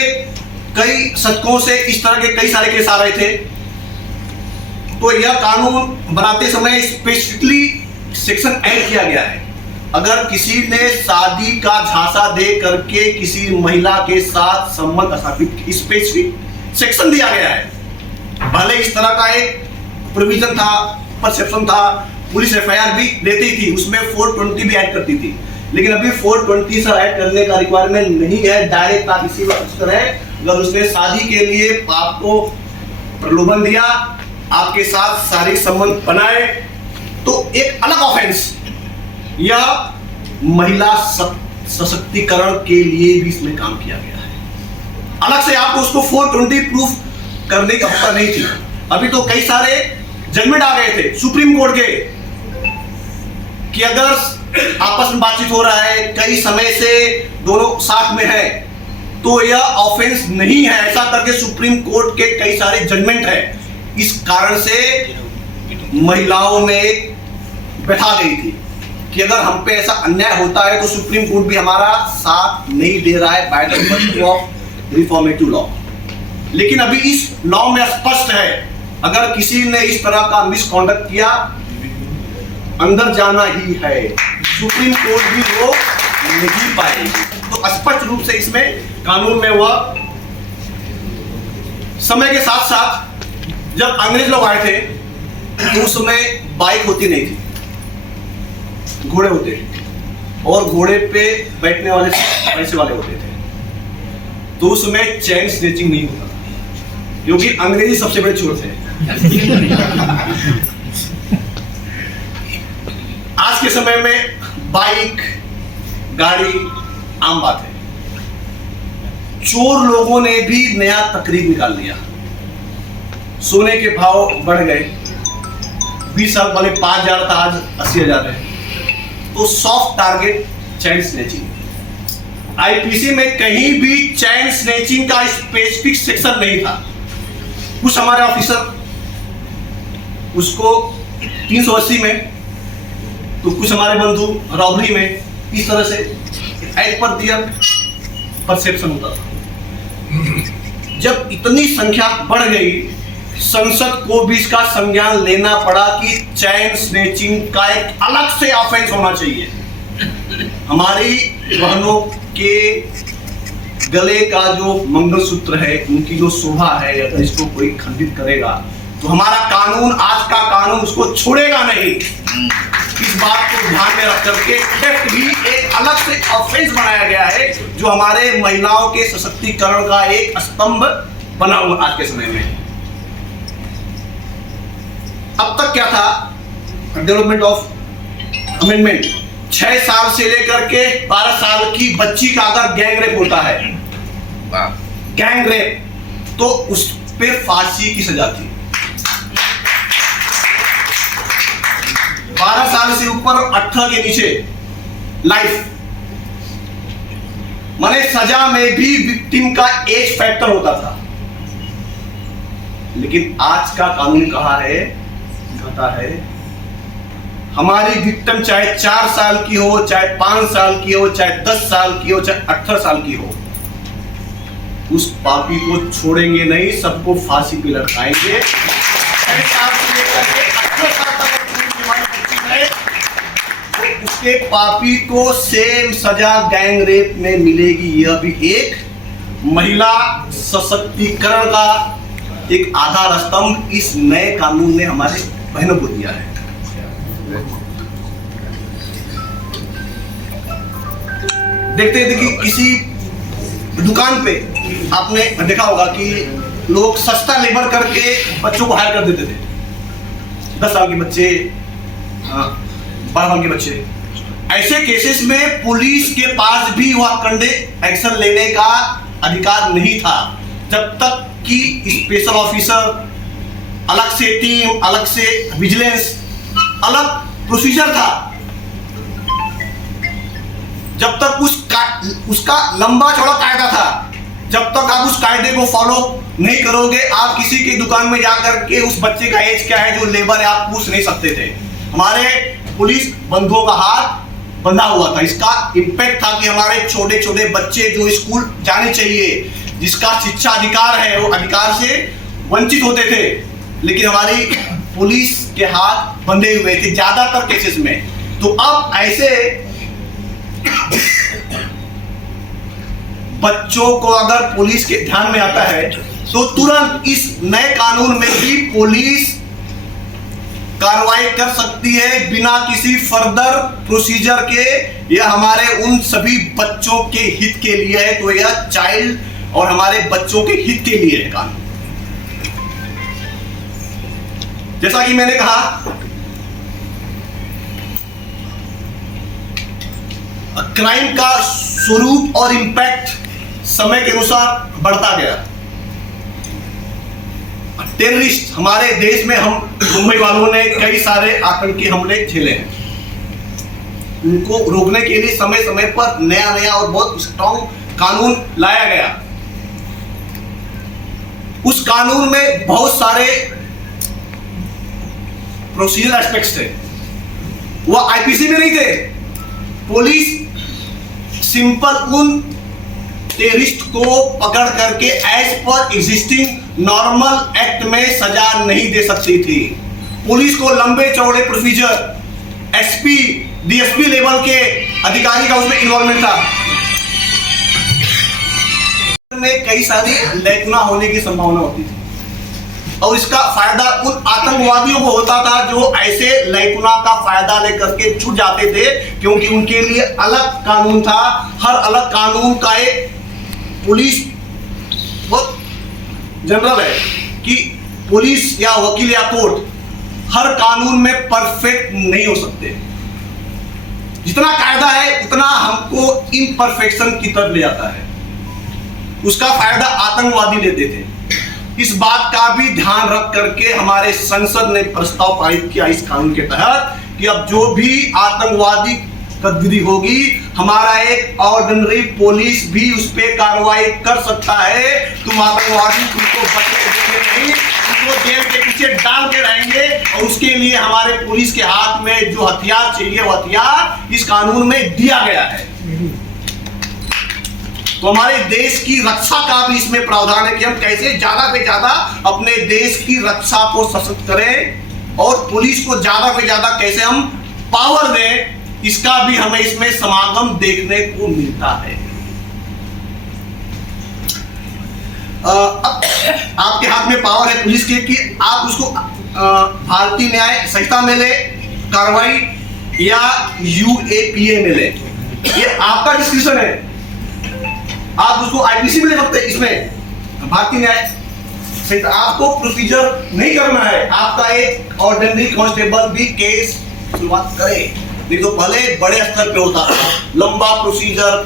कई शतकों से इस तरह के कई सारे केस आ रहे थे, तो यह कानून बनाते समय स्पेसिफिकली सेक्शन ऐड किया गया है। अगर किसी ने शादी का झांसा दे करके किसी महिला के साथ संबंध स्थापित, स्पेसिफिक सेक्शन दिया गया है। भले इस तरह का एक प्रोविजन था, परसेप्शन था, पुलिस एफआईआर भी लेती थी, उसमें 420 भी ऐड करती थी, लेकिन अभी 420 से ऐड करने का रिक्वायरमेंट नहीं है। डायरेक्ट आप इसी वक्त तरह अगर उसने शादी के लिए आपको प्रलोभन दिया, आपके साथ शारीरिक संबंध बनाए, तो एक अलग ऑफेंस या महिला सशक्तिकरण के लिए भी इसमें काम किया गया है। अलग से आपको उसको 420 प्रूफ करने की आवश्यकता नहीं थी। अभी तो कई सारे जजमेंट आ गए थे सुप्रीम कोर्ट के कि अगर आपस में बातचीत हो रहा है, कई समय से दोनों साथ में है, तो यह ऑफेंस नहीं है, ऐसा करके सुप्रीम कोर्ट के कई सारे जजमेंट है। इस कारण से महिलाओं में बैठा गई थी कि अगर हम पे ऐसा अन्याय होता है तो सुप्रीम कोर्ट भी हमारा साथ नहीं दे रहा है bye the virtue of reformative law. लेकिन अभी इस लॉ में स्पष्ट है, अगर किसी ने इस तरह का मिसकॉन्डक्ट किया, अंदर जाना ही है, सुप्रीम कोर्ट भी वो नहीं पाएगी। तो स्पष्ट रूप से इसमें कानून में वह समय के साथ साथ जब अंग्रेज लोग आए थे तो उस समय बाइक होती नहीं थी, घोड़े होते थे और घोड़े पे बैठने वाले पैसे वाले होते थे। तो उस समय चैन स्नेचिंग नहीं होता था, क्योंकि अंग्रेजी सबसे बड़े चोर थे। आज के समय में बाइक गाड़ी आम बात है। चोर लोगों ने भी नया तकरीब निकाल लिया। सोने के भाव बढ़ गए, 20 साल पहले 5,000 था, आज 80,000 है। तो सॉफ्ट टारगेट चैन स्नेचिंग, आईपीसी में कहीं भी चैन स्नेचिंग का स्पेसिफिक सेक्शन नहीं था। कुछ हमारे ऑफिसर उसको 380 में, तो कुछ हमारे बंधु रॉबरी में, इस तरह से एज पर दियर परसेप्शन होता था। जब इतनी संख्या बढ़ गई, संसद को भी इसका संज्ञान लेना पड़ा कि चैन स्नेचिंग का एक अलग से ऑफेंस होना चाहिए। हमारी बहनों के गले का जो मंगलसूत्र है, उनकी जो शोभा है, अगर इसको कोई खंडित करेगा तो हमारा कानून, आज का कानून उसको छोड़ेगा नहीं। इस बात को ध्यान में रख करके थेफ्ट भी एक अलग से ऑफेंस बनाया गया है, जो हमारे महिलाओं के सशक्तिकरण का एक स्तंभ बना हुआ आज के समय में। अब तक क्या था, डेवलपमेंट ऑफ अमेंडमेंट, 6 साल से लेकर के 12 साल की बच्ची का अगर गैंग रेप होता है, गैंग रेप, तो उस पे फांसी की सजा थी। 12 साल से ऊपर 18 के नीचे लाइफ। माने सजा में भी विक्टिम का एज फैक्टर होता था। लेकिन आज का कानून कहा है, कहता है हमारी विक्टिम चाहे 4 साल की हो, चाहे 5 साल की हो, चाहे 10 साल की हो, चाहे 18 साल की हो, उस पापी को छोड़ेंगे नहीं, सबको फांसी पे लटकाएंगे। 6 साल से लेकर के 18 साल तक अगर कोई बीमारी बच्ची है तो उसके पापी को सेम सजा गैंग रेप में मिलेगी। यह भी एक महिला सशक्तिकरण का एक आधार स्तंभ इस नए कानून ने हमारे बहनों को दिया है। देखते कि किसी दुकान पे आपने देखा होगा कि लोग सस्ता लेबर करके बच्चों को हायर कर देते थे, 10 साल के बच्चे, 12 साल के बच्चे। ऐसे केसेस में पुलिस के पास भी वह कंडे एक्शन लेने का अधिकार नहीं था जब तक कि स्पेशल ऑफिसर, अलग से टीम, अलग से विजिलेंस, अलग प्रोसीजर था। जब तक उसका लंबा चौड़ा कायदा था, जब तक आप उस कायदे को फॉलो नहीं करोगे, आप किसी की दुकान में जाकर के उस बच्चे का एज क्या है जो लेबर है आप पूछ नहीं सकते थे। हमारे पुलिस बंधुओं का हाथ बंधा हुआ था। इसका इम्पैक्ट था कि हमारे छोटे छोटे बच्चे जो स्कूल जाने चाहिए, जिसका शिक्षा अधिकार है, वो अधिकार से वंचित होते थे, लेकिन हमारी पुलिस के हाथ बंधे हुए थे ज्यादातर केसेस में। तो अब ऐसे बच्चों को अगर पुलिस के ध्यान में आता है तो तुरंत इस नए कानून में भी पुलिस कार्रवाई कर सकती है बिना किसी फर्दर प्रोसीजर के। यह हमारे उन सभी बच्चों के हित के लिए है। तो यह चाइल्ड और हमारे बच्चों के हित के लिए है कानून। जैसा कि मैंने कहा, क्राइम का स्वरूप और इंपैक्ट समय के अनुसार बढ़ता गया। टेररिस्ट, हमारे देश में हम मुंबई वालों ने कई सारे आतंकी हमले झेले हैं। उनको रोकने के लिए समय समय पर नया नया और बहुत स्ट्रॉन्ग कानून लाया गया। उस कानून में बहुत सारे प्रोसीजर एस्पेक्ट्स थे, वह आईपीसी में नहीं थे। पुलिस सिंपल उन टेररिस्ट को पकड़ करके as per existing normal act में सजा नहीं दे सकती थी। पुलिस को लंबे चौड़े प्रोसीजर, एसपी, डीएसपी लेवल के अधिकारी का उसमें इन्वॉल्वमेंट था। में कई सारी लैकुना होने की संभावना होती थी और इसका फायदा उन आतंकवादियों को होता था जो ऐसे लैकुना का फायदा लेकर के छूट जाते थे, क्योंकि उनके लिए अलग कानून था। हर अलग कानून का एक पुलिस बहुत जनरल है कि पुलिस या वकील या कोर्ट हर कानून में परफेक्ट नहीं हो सकते। जितना कायदा है उतना हमको इम्परफेक्शन की तरफ ले जाता है। उसका फायदा आतंकवादी लेते थे। इस बात का भी ध्यान रख करके हमारे संसद ने प्रस्ताव पारित किया इस कानून के तहत कि अब जो भी आतंकवादी गतिविधि होगी, हमारा एक ऑर्डिनरी पुलिस भी उस पर कार्रवाई कर सकता है। तुम आतंकवादी तुमको बचने देंगे नहीं, तुमको जेल के पीछे डाल के रहेंगे। और उसके लिए हमारे पुलिस के हाथ में जो हथियार चाहिए वो हथियार इस कानून में दिया गया है। तो हमारे देश की रक्षा का भी इसमें प्रावधान है कि हम कैसे ज्यादा से ज्यादा अपने देश की रक्षा को सशक्त करें और पुलिस को ज्यादा से ज्यादा कैसे हम पावर दें, इसका भी हमें इसमें समागम देखने को मिलता है। अब आपके हाथ में पावर है पुलिस के कि आप उसको भारतीय न्याय संहिता में ले कार्रवाई या यूएपीए में ले, ये आपका डिस्क्रिप्शन है। आप उसको आईपीसी में ले सकते हैं। इसमें भारतीय न्याय संहिता आपको प्रोसीजर नहीं करना है। आपका एक ऑर्डिनरी कांस्टेबल भी केस शुरुआत करे, नहीं तो भले बड़े स्तर पे होता लंबा प्रोसीजर,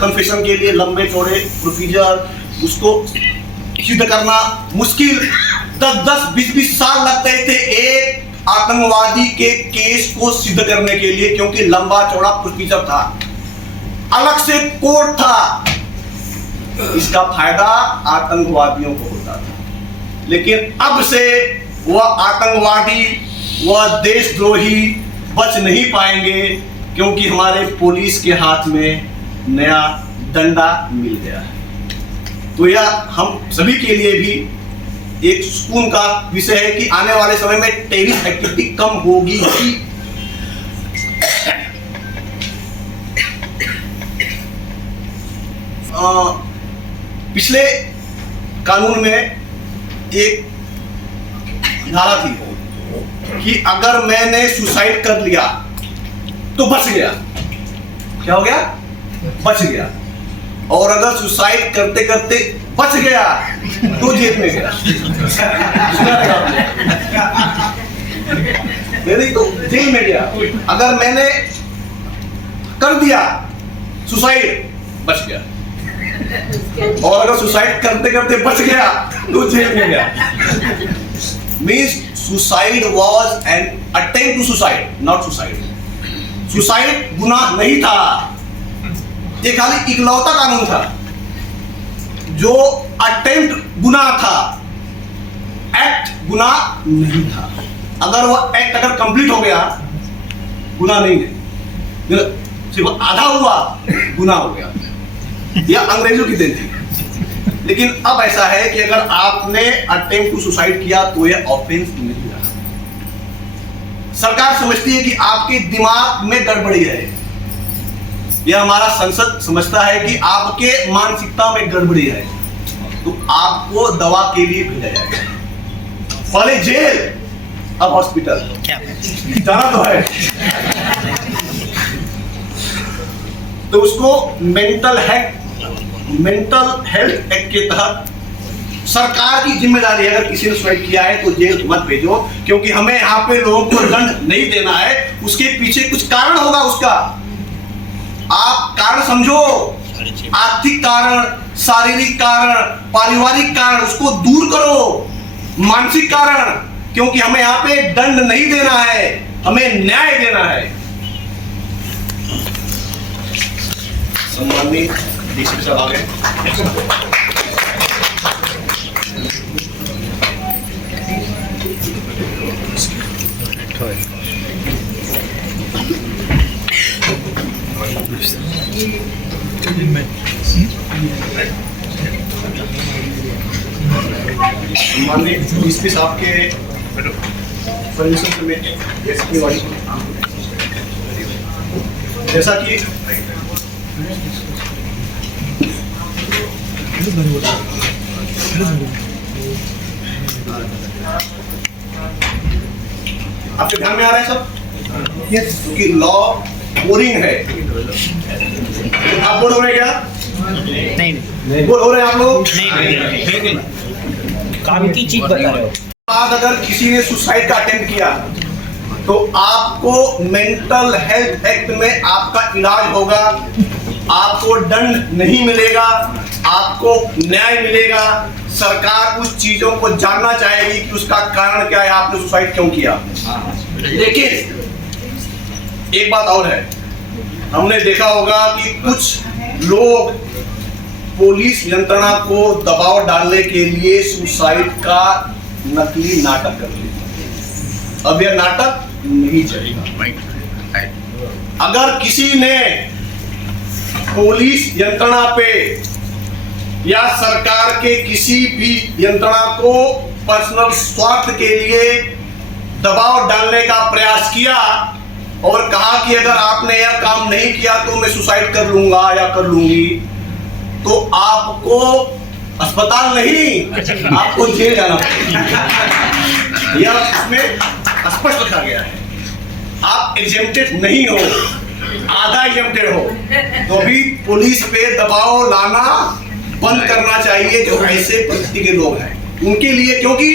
कन्फेशन के लिए लंबे चौड़े प्रोसीजर, उसको सिद्ध करना मुश्किल 10-20 साल लगते थे एक आतंकवादी के केस को सिद्ध करने के लिए, क्योंकि लंबा चौड़ा प्रोसीजर था, अलग से कोर्ट था। इसका फायदा आतंकवादियों को होता था। लेकिन अब से वह आतंकवादी, वह देशद्रोही बच नहीं पाएंगे, क्योंकि हमारे पुलिस के हाथ में नया डंडा मिल गया है। तो यह हम सभी के लिए भी एक सुकून का विषय है कि आने वाले समय में टेररिस्ट एक्टिविटी कम होगी ही। पिछले कानून में एक धारा थी कि अगर मैंने सुसाइड कर लिया तो बच गया। क्या हो गया? बच गया। और अगर सुसाइड करते करते बच गया तो जेल में गया। नहीं तो जेल में गया। अगर मैंने कर दिया सुसाइड, बच गया। और अगर सुसाइड करते करते बच गया तो जेल में गया। Means suicide was an attempt to suicide, not suicide. Suicide गुनाह नहीं था, ये खाली इकलौता कानून था जो अटेम्प्ट गुनाह था, एक्ट गुनाह नहीं था। अगर वो एक्ट अगर कंप्लीट हो गया गुनाह नहीं है, सिर्फ आधा हुआ गुनाह हो गया। यह अंग्रेजों की देन थी। लेकिन अब ऐसा है कि अगर आपने अटेम्प्ट टू सुसाइड किया तो यह ऑफेंस नहीं रहा। सरकार समझती है कि आपके दिमाग में गड़बड़ी है। यह हमारा संसद समझता है कि आपके मानसिकता में गड़बड़ी है, तो आपको दवा के लिए भेजा जाएगा। पहले जेल, अब हॉस्पिटल। जाना तो है। तो उसको मेंटल हेल्थ एक्ट के तहत सरकार की जिम्मेदारी है। अगर किसी ने सुसाइड किया है तो जेल मत भेजो, क्योंकि हमें यहाँ पे लोगों को दंड नहीं देना है। उसके पीछे कुछ कारण होगा उसका, आप कारण समझो। आर्थिक कारण, शारीरिक कारण, पारिवारिक कारण, उसको दूर करो। मानसिक कारण, क्योंकि हमें यहाँ पे दंड नहीं देना है, हमें न्याय देना है। सम्मानित डीसीपी साहब आ गए। सम्मानित डीसीपी साहब के परमिशन से मैं एसपी वाली जैसा कि आपके ध्यान में आ रहा है सब? क्योंकि लॉ बोरिंग है। आप बोल हो रहे क्या? नहीं बोल हो रहे आप लोग? नहीं। काम की चीज बता रहे हो। आज अगर किसी ने सुसाइड का अटेम्प्ट किया तो आपको मेंटल हेल्थ एक्ट में आपका इलाज होगा, आपको दंड नहीं मिलेगा, आपको न्याय मिलेगा। सरकार उस चीजों को जानना चाहेगी कि उसका कारण क्या है, आपने सुसाइड क्यों किया। लेकिन एक बात और है, हमने देखा होगा कि कुछ लोग पुलिस यंत्रणा को दबाव डालने के लिए सुसाइड का नकली नाटक करते हैं। अब यह नाटक नहीं चलेगा। अगर किसी ने पुलिस यंत्रणा पे या सरकार के किसी भी यंत्रणा को पर्सनल स्वार्थ के लिए दबाव डालने का प्रयास किया और कहा कि अगर आपने यह काम नहीं किया तो मैं सुसाइड कर लूंगा या कर लूंगी, तो आपको अस्पताल नहीं, आपको जेल जाना पड़ेगा। यह इसमें स्पष्ट रखा गया है। आप एग्जेम्प्टेड नहीं हो, आधा एग्जेम्प्टेड हो, तो भी पुलिस पे दबाव लाना बंद करना चाहिए। जो ऐसे प्रकृति के लोग हैं उनके लिए, क्योंकि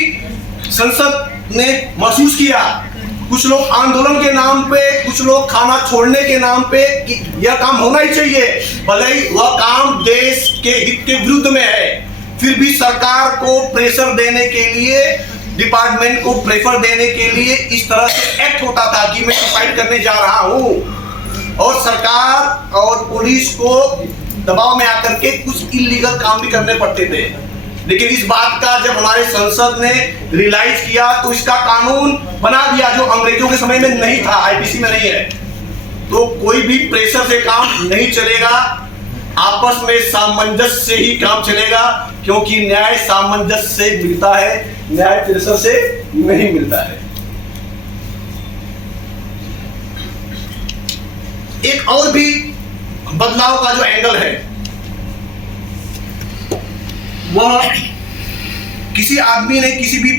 संसद ने महसूस किया कुछ लोग आंदोलन के नाम पे, कुछ लोग खाना छोड़ने के नाम पे कि यह काम होना ही चाहिए, भले ही वह काम देश के हित के विरुद्ध में है, फिर भी सरकार को प्रेशर देने के लिए, डिपार्टमेंट को प्रेशर देने के लिए इस तरह से एक्ट होता था कि मैं सुसाइड करने जा रहा हूं। और सरकार और पुलिस को दबाव में आकर के कुछ इलीगल काम भी करने पड़ते थे। लेकिन इस बात का जब हमारे संसद ने रियलाइज किया तो इसका कानून बना दिया, जो अंग्रेजों के समय में नहीं था, आईपीसी में नहीं है। तो कोई भी प्रेशर से काम नहीं चलेगा, आपस में सामंजस्य से ही काम चलेगा, क्योंकि न्याय सामंजस्य से मिलता है। न्याय परिषद से नहीं मिलता है। एक और भी बदलाव का जो एंगल है वह किसी आदमी ने किसी भी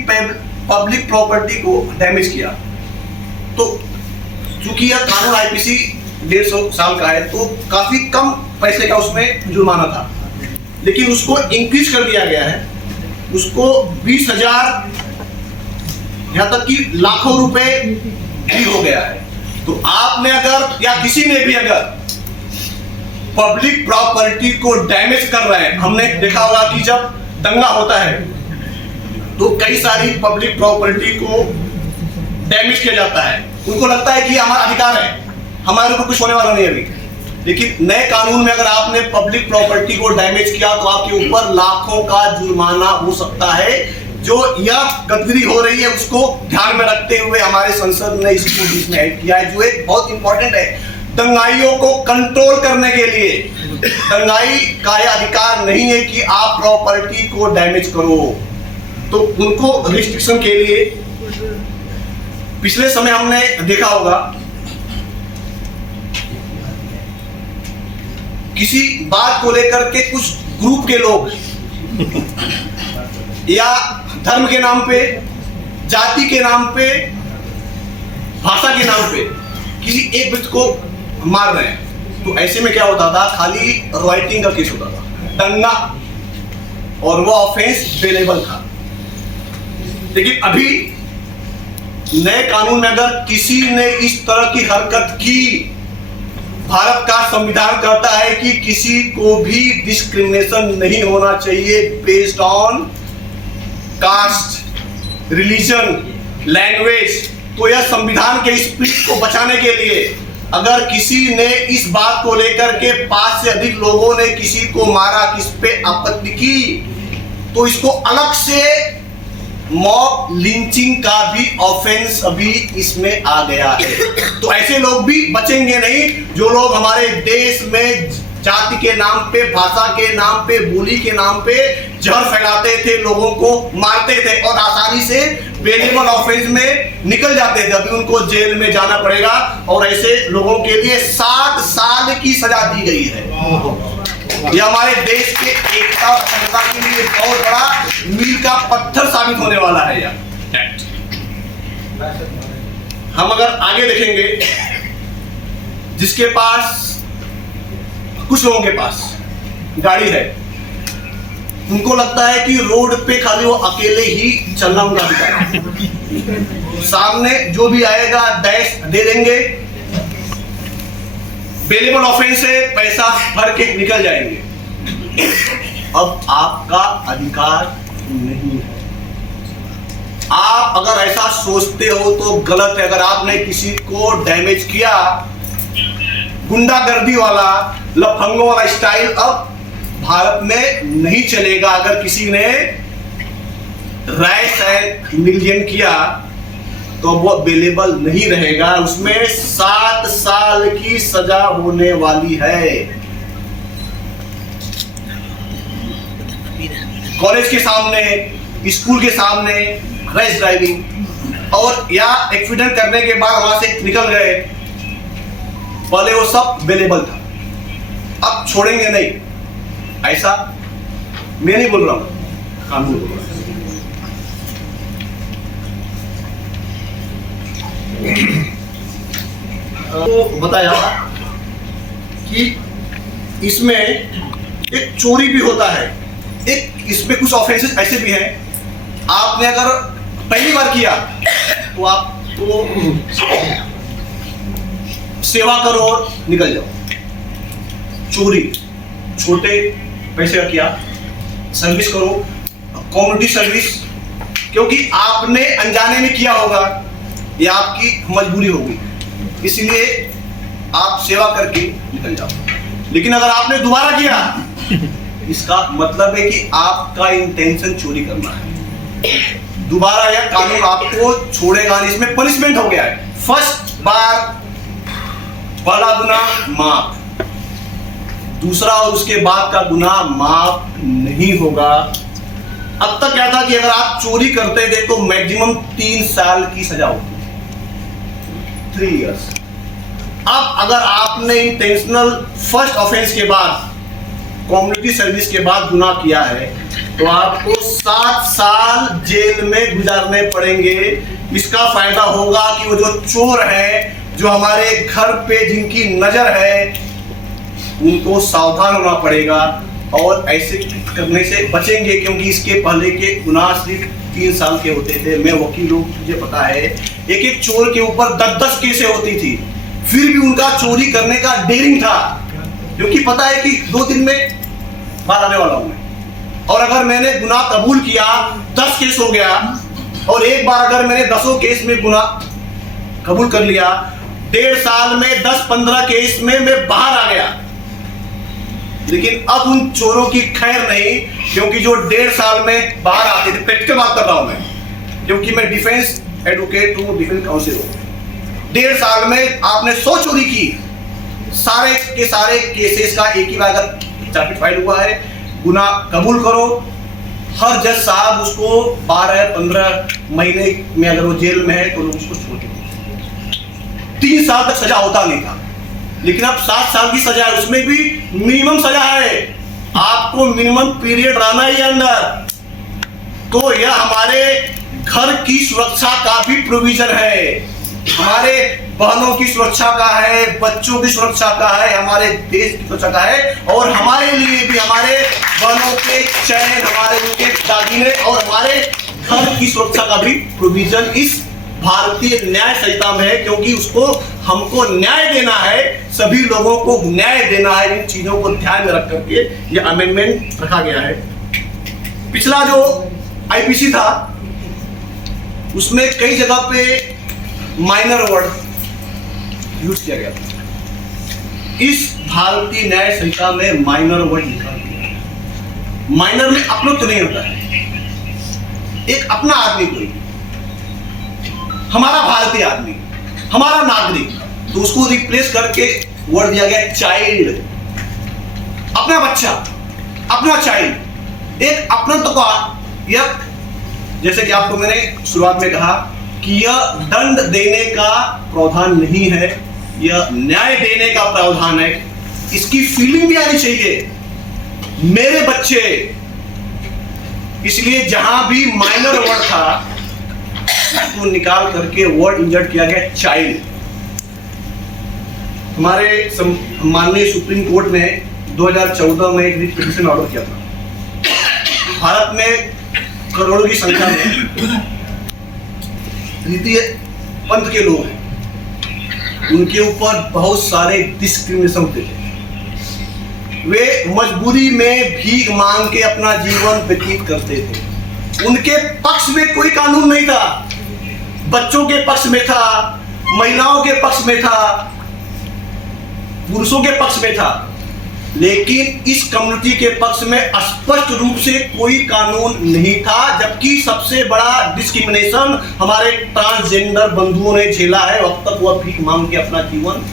पब्लिक प्रॉपर्टी को डैमेज किया तो चूंकि यह कानून आईपीसी 150 साल का है तो काफी कम पैसे का उसमें जुर्माना था, लेकिन उसको इंक्रीज कर दिया गया है, उसको 20,000 यहाँ तक कि लाखों रुपए भी हो गया है। तो आपने अगर या किसी ने भी अगर पब्लिक प्रॉपर्टी को डैमेज कर रहे हैं, हमने देखा होगा कि जब दंगा होता है तो कई सारी पब्लिक प्रॉपर्टी को डैमेज किया जाता है, उनको लगता है कि हमारा अधिकार है, हमारे ऊपर कुछ होने वाला नहीं अभी। लेकिन नए कानून में अगर आपने पब्लिक प्रॉपर्टी को डैमेज किया तो आपके ऊपर लाखों का जुर्माना हो सकता है। जो यह गतिविधि हो रही है उसको ध्यान में रखते हुए हमारे संसद ने इसको बीच में ऐड किया है, जो एक बहुत इंपॉर्टेंट है। दंगाइयों को कंट्रोल करने के लिए दंगाई का यह अधिकार नहीं है कि आप प्रॉपर्टी को डैमेज करो, तो उनको रिस्ट्रिक्शन के लिए पिछले समय हमने देखा होगा किसी बात को लेकर के कुछ ग्रुप के लोग या धर्म के नाम पे, जाति के नाम पे, भाषा के नाम पे किसी एक व्यक्ति को मार रहे हैं, तो ऐसे में क्या होता था, खाली रॉयटिंग का केस होता था, दंगा, और वो ऑफेंस बेलेबल था। लेकिन अभी नए कानून में अगर किसी ने इस तरह की हरकत की, भारत का संविधान कहता है कि किसी को भी डिस्क्रिमिनेशन नहीं होना चाहिए based on caste, religion, language. तो यह संविधान के स्पिरिट को बचाने के लिए अगर किसी ने इस बात को लेकर के 5 से अधिक लोगों ने किसी को मारा, किस पे आपत्ति की, तो इसको अलग से मॉब लिंचिंग का भी ऑफेंस अभी इसमें आ गया है। तो ऐसे लोग भी बचेंगे नहीं जो लोग हमारे देश में जाति के नाम पे, भाषा के नाम पे, बोली के नाम पे जहर फैलाते थे, लोगों को मारते थे और आसानी से बेलेबल ऑफेंस में निकल जाते थे। अभी उनको जेल में जाना पड़ेगा और ऐसे लोगों के लिए 7 साल की सजा दी गई है। यह हमारे देश के एकता और अखंडता के लिए बहुत बड़ा मील का पत्थर साबित होने वाला है यह एक्ट। हम अगर आगे देखेंगे, जिसके पास, कुछ लोगों के पास गाड़ी है, उनको लगता है कि रोड पे खाली वो अकेले ही चलना उनका अधिकार है, सामने जो भी आएगा डैश दे देंगे, बेलेबल ऑफेंस है, पैसा भर के निकल जाएंगे। अब आपका अधिकार नहीं है। आप अगर ऐसा सोचते हो तो गलत है। अगर आपने किसी को डैमेज किया, गुंडागर्दी वाला, लफंगों वाला स्टाइल अब भारत में नहीं चलेगा। अगर किसी ने रैश एंड मिलियन किया तो वो बेलेबल नहीं रहेगा, उसमें 7 साल की सजा होने वाली है। कॉलेज के सामने, स्कूल के सामने रैश ड्राइविंग और या एक्सीडेंट करने के बाद वहां से निकल गए, पहले वो सब बेलेबल था, अब छोड़ेंगे नहीं। ऐसा मैं नहीं बोल रहा हूं, कानून बोल रहा है। तो बताया कि इसमें एक चोरी भी होता है, एक इसमें कुछ ऑफेंसेस ऐसे भी हैं। आपने अगर पहली बार किया तो आपको सेवा करो और निकल जाओ। चोरी छोटे पैसे का किया, सर्विस करो, कम्युनिटी सर्विस, क्योंकि आपने अनजाने में किया होगा, ये आपकी मजबूरी होगी, इसलिए आप सेवा करके निकल जाओ। लेकिन अगर आपने दोबारा किया, इसका मतलब है कि आपका इंटेंशन चोरी करना है। दोबारा यह कानून आपको छोड़ेगा नहीं, इसमें पनिशमेंट हो गया है। फर्स्ट बार बड़ा गुनाह माफ, दूसरा और उसके बाद का गुनाह माफ नहीं होगा। अब तक क्या था कि अगर आप चोरी करते थे तो मैक्सिमम 3 साल की सजा होती, 3 इयर्स। अब अगर आपने इंटेंशनल फर्स्ट ऑफेंस के बाद, कम्युनिटी सर्विस के बाद गुनाह किया है तो आपको 7 साल जेल में गुजारने पड़ेंगे। इसका फायदा होगा कि वो जो चोर है, जो हमारे घर पे जिनकी नजर है, उनको सावधान होना पड़ेगा और ऐसे करने से बचेंगे, क्योंकि इसके पहले के गुनाह सिर्फ 3 साल के होते थे। मैं वकील हूँ, मुझे पता है एक चोर के ऊपर 10-10 केसें होती थी, फिर भी उनका चोरी करने का डेयरिंग था, क्योंकि पता है कि 2 दिन में बाहर आने वाला हूं मैं। और अगर मैंने गुनाह कबूल किया, 10 केस हो गया, और एक बार अगर मैंने 10 केस में गुनाह कबूल कर लिया, 1.5 साल में 10-15 केस में मैं बाहर आ गया। लेकिन अब उन चोरों की खैर नहीं, क्योंकि जो 1.5 साल में बाहर आते थे, प्रैक्टिकल बात कर रहा हूं मैं, क्योंकि मैं डिफेंस एडवोकेट हूं, डिफेंस काउंसिल हूं। 1.5 साल में आपने 100 चोरी की, सारे के सारे केसेस का एक ही बार अगर चार्जशीट फाइल हुआ है, गुनाह कबूल करो, हर जज साहब उसको 12-15 महीने में अगर वो जेल में है तो लोग उसको छोड़ देते। 3 साल तक सजा होता नहीं था, लेकिन अब 7 साल की सजा है, उसमें भी मिनिमम सजा है, आपको मिनिमम पीरियड रहना ही अंदर। तो यह हमारे घर की सुरक्षा का भी प्रोविजन है, हमारे बहनों की सुरक्षा का है, बच्चों की सुरक्षा का है, हमारे देश की सुरक्षा का है, और हमारे लिए भी हमारे बहनों के चैन, हमारे उनके दागिने और हमारे घर की सुरक्षा का भी प्रोविजन इस भारतीय न्याय संहिता में है, क्योंकि उसको हमको न्याय देना है, सभी लोगों को न्याय देना है। इन चीजों को ध्यान में रख करके ये अमेंडमेंट रखा गया है। पिछला जो आईपीसी था उसमें कई जगह पे माइनर वर्ड यूज किया गया था, इस भारतीय न्याय संहिता में माइनर वर्ड निकाल दिया। माइनर में अपलोड तो नहीं होता है, एक अपना आदमी कोई, हमारा भारतीय आदमी, हमारा नागरिक, तो उसको रिप्लेस करके वर्ड दिया गया चाइल्ड, अपना बच्चा, अपना चाइल्ड। एक अपना तो का यह, जैसे कि आपको मैंने शुरुआत में कहा कि यह दंड देने का प्रावधान नहीं है, यह न्याय देने का प्रावधान है। इसकी फीलिंग भी आनी चाहिए, मेरे बच्चे। इसलिए जहां भी माइनर वर्ड था उसको निकाल करके वर्ड इंजर्ट किया गया चाइल्ड। हमारे माननीय सुप्रीम कोर्ट ने 2014 में एक रिट पिटीशन ऑर्डर किया था। भारत में करोड़ों की संख्या में तृतीय पंथ के लोग हैं, उनके ऊपर बहुत सारे डिस्क्रिमिनेशन होते थे। वे मजबूरी में भीख मांग के अपना जीवन व्यतीत करते थे। उनके पक्ष में कोई कानून नहीं था, बच्चों के पक्ष में था, महिलाओं के पक्ष में था, पुरुषों के पक्ष में था, लेकिन इस कम्युनिटी के पक्ष में स्पष्ट रूप से कोई कानून नहीं था। जबकि सबसे बड़ा डिस्क्रिमिनेशन हमारे ट्रांसजेंडर बंधुओं ने झेला है, अब तक वह भीख मांग के अपना जीवन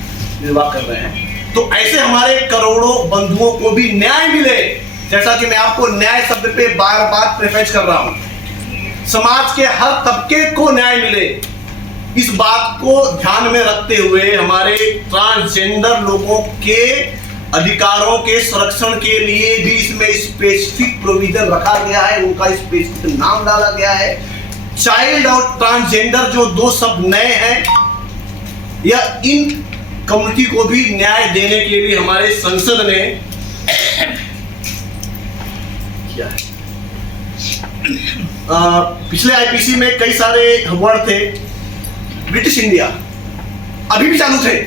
निर्वाह कर रहे हैं। तो ऐसे हमारे करोड़ों बंधुओं को भी न्याय मिले, जैसा कि मैं आपको न्याय शब्द पे बार बार प्रेफेस कर रहा हूं, समाज के हर तबके को न्याय मिले। इस बात को ध्यान में रखते हुए हमारे ट्रांसजेंडर लोगों के अधिकारों के संरक्षण के लिए भी इसमें स्पेसिफिक प्रोविजन रखा गया है, उनका स्पेसिफिक नाम डाला गया है। चाइल्ड और ट्रांसजेंडर जो 2 शब्द नए हैं, या इन कम्युनिटी को भी न्याय देने के लिए हमारे संसद ने किया है। पिछले आईपीसी में कई सारे वर्ड थे, ब्रिटिश इंडिया अभी भी चालू थे।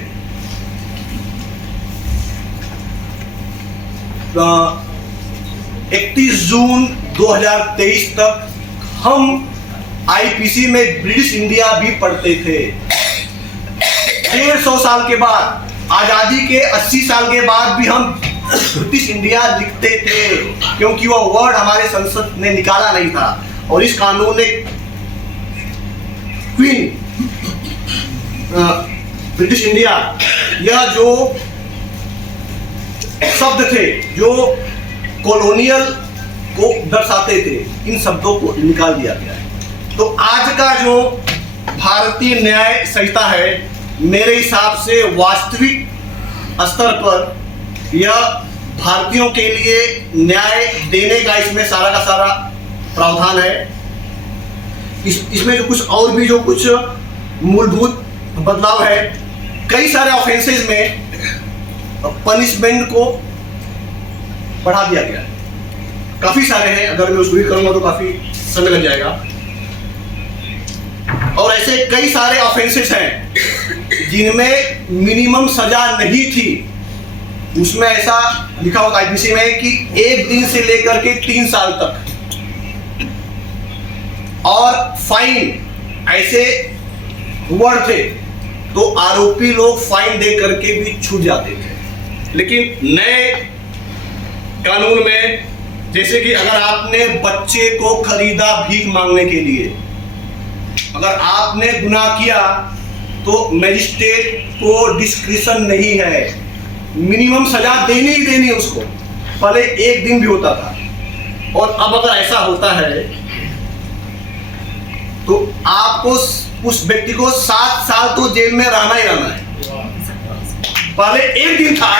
31 जून 2023 तक हम आईपीसी में ब्रिटिश इंडिया भी पढ़ते थे। 150 साल के बाद, आजादी के 80 साल के बाद भी हम ब्रिटिश इंडिया लिखते थे, क्योंकि वह वर्ड हमारे संसद ने निकाला नहीं था। और इस कानून ने क्वीन ब्रिटिश इंडिया, यह जो शब्द थे जो कॉलोनियल को दर्शाते थे, इन शब्दों को निकाल दिया गया है। तो आज का जो भारतीय न्याय संहिता है, मेरे हिसाब से वास्तविक स्तर पर यह भारतीयों के लिए न्याय देने का इसमें सारा का सारा प्रावधान है। इसमें जो कुछ और भी जो कुछ मूलभूत बदलाव है, कई सारे ऑफेंसेस में पनिशमेंट को बढ़ा दिया गया है। काफी सारे हैं, अगर मैं उसको भी करूंगा तो काफी समय लग जाएगा। और ऐसे कई सारे ऑफेंसेस हैं जिनमें मिनिमम सजा नहीं थी। उसमें ऐसा लिखा हुआ आईपीसी में कि 1 दिन से लेकर के 3 साल तक, और फाइन ऐसे वर्ड थे तो आरोपी लोग फाइन दे करके भी छूट जाते थे। लेकिन नए कानून में, जैसे कि अगर आपने बच्चे को खरीदा भीख मांगने के लिए, अगर आपने गुनाह किया तो मजिस्ट्रेट को डिस्क्रिशन नहीं है, मिनिमम सजा देनी ही देनी है उसको। पहले 1 दिन भी होता था, और अब अगर ऐसा होता है तो आपको उस व्यक्ति को 7 साल तो जेल में रहना ही रहना है। पहले 1 दिन था,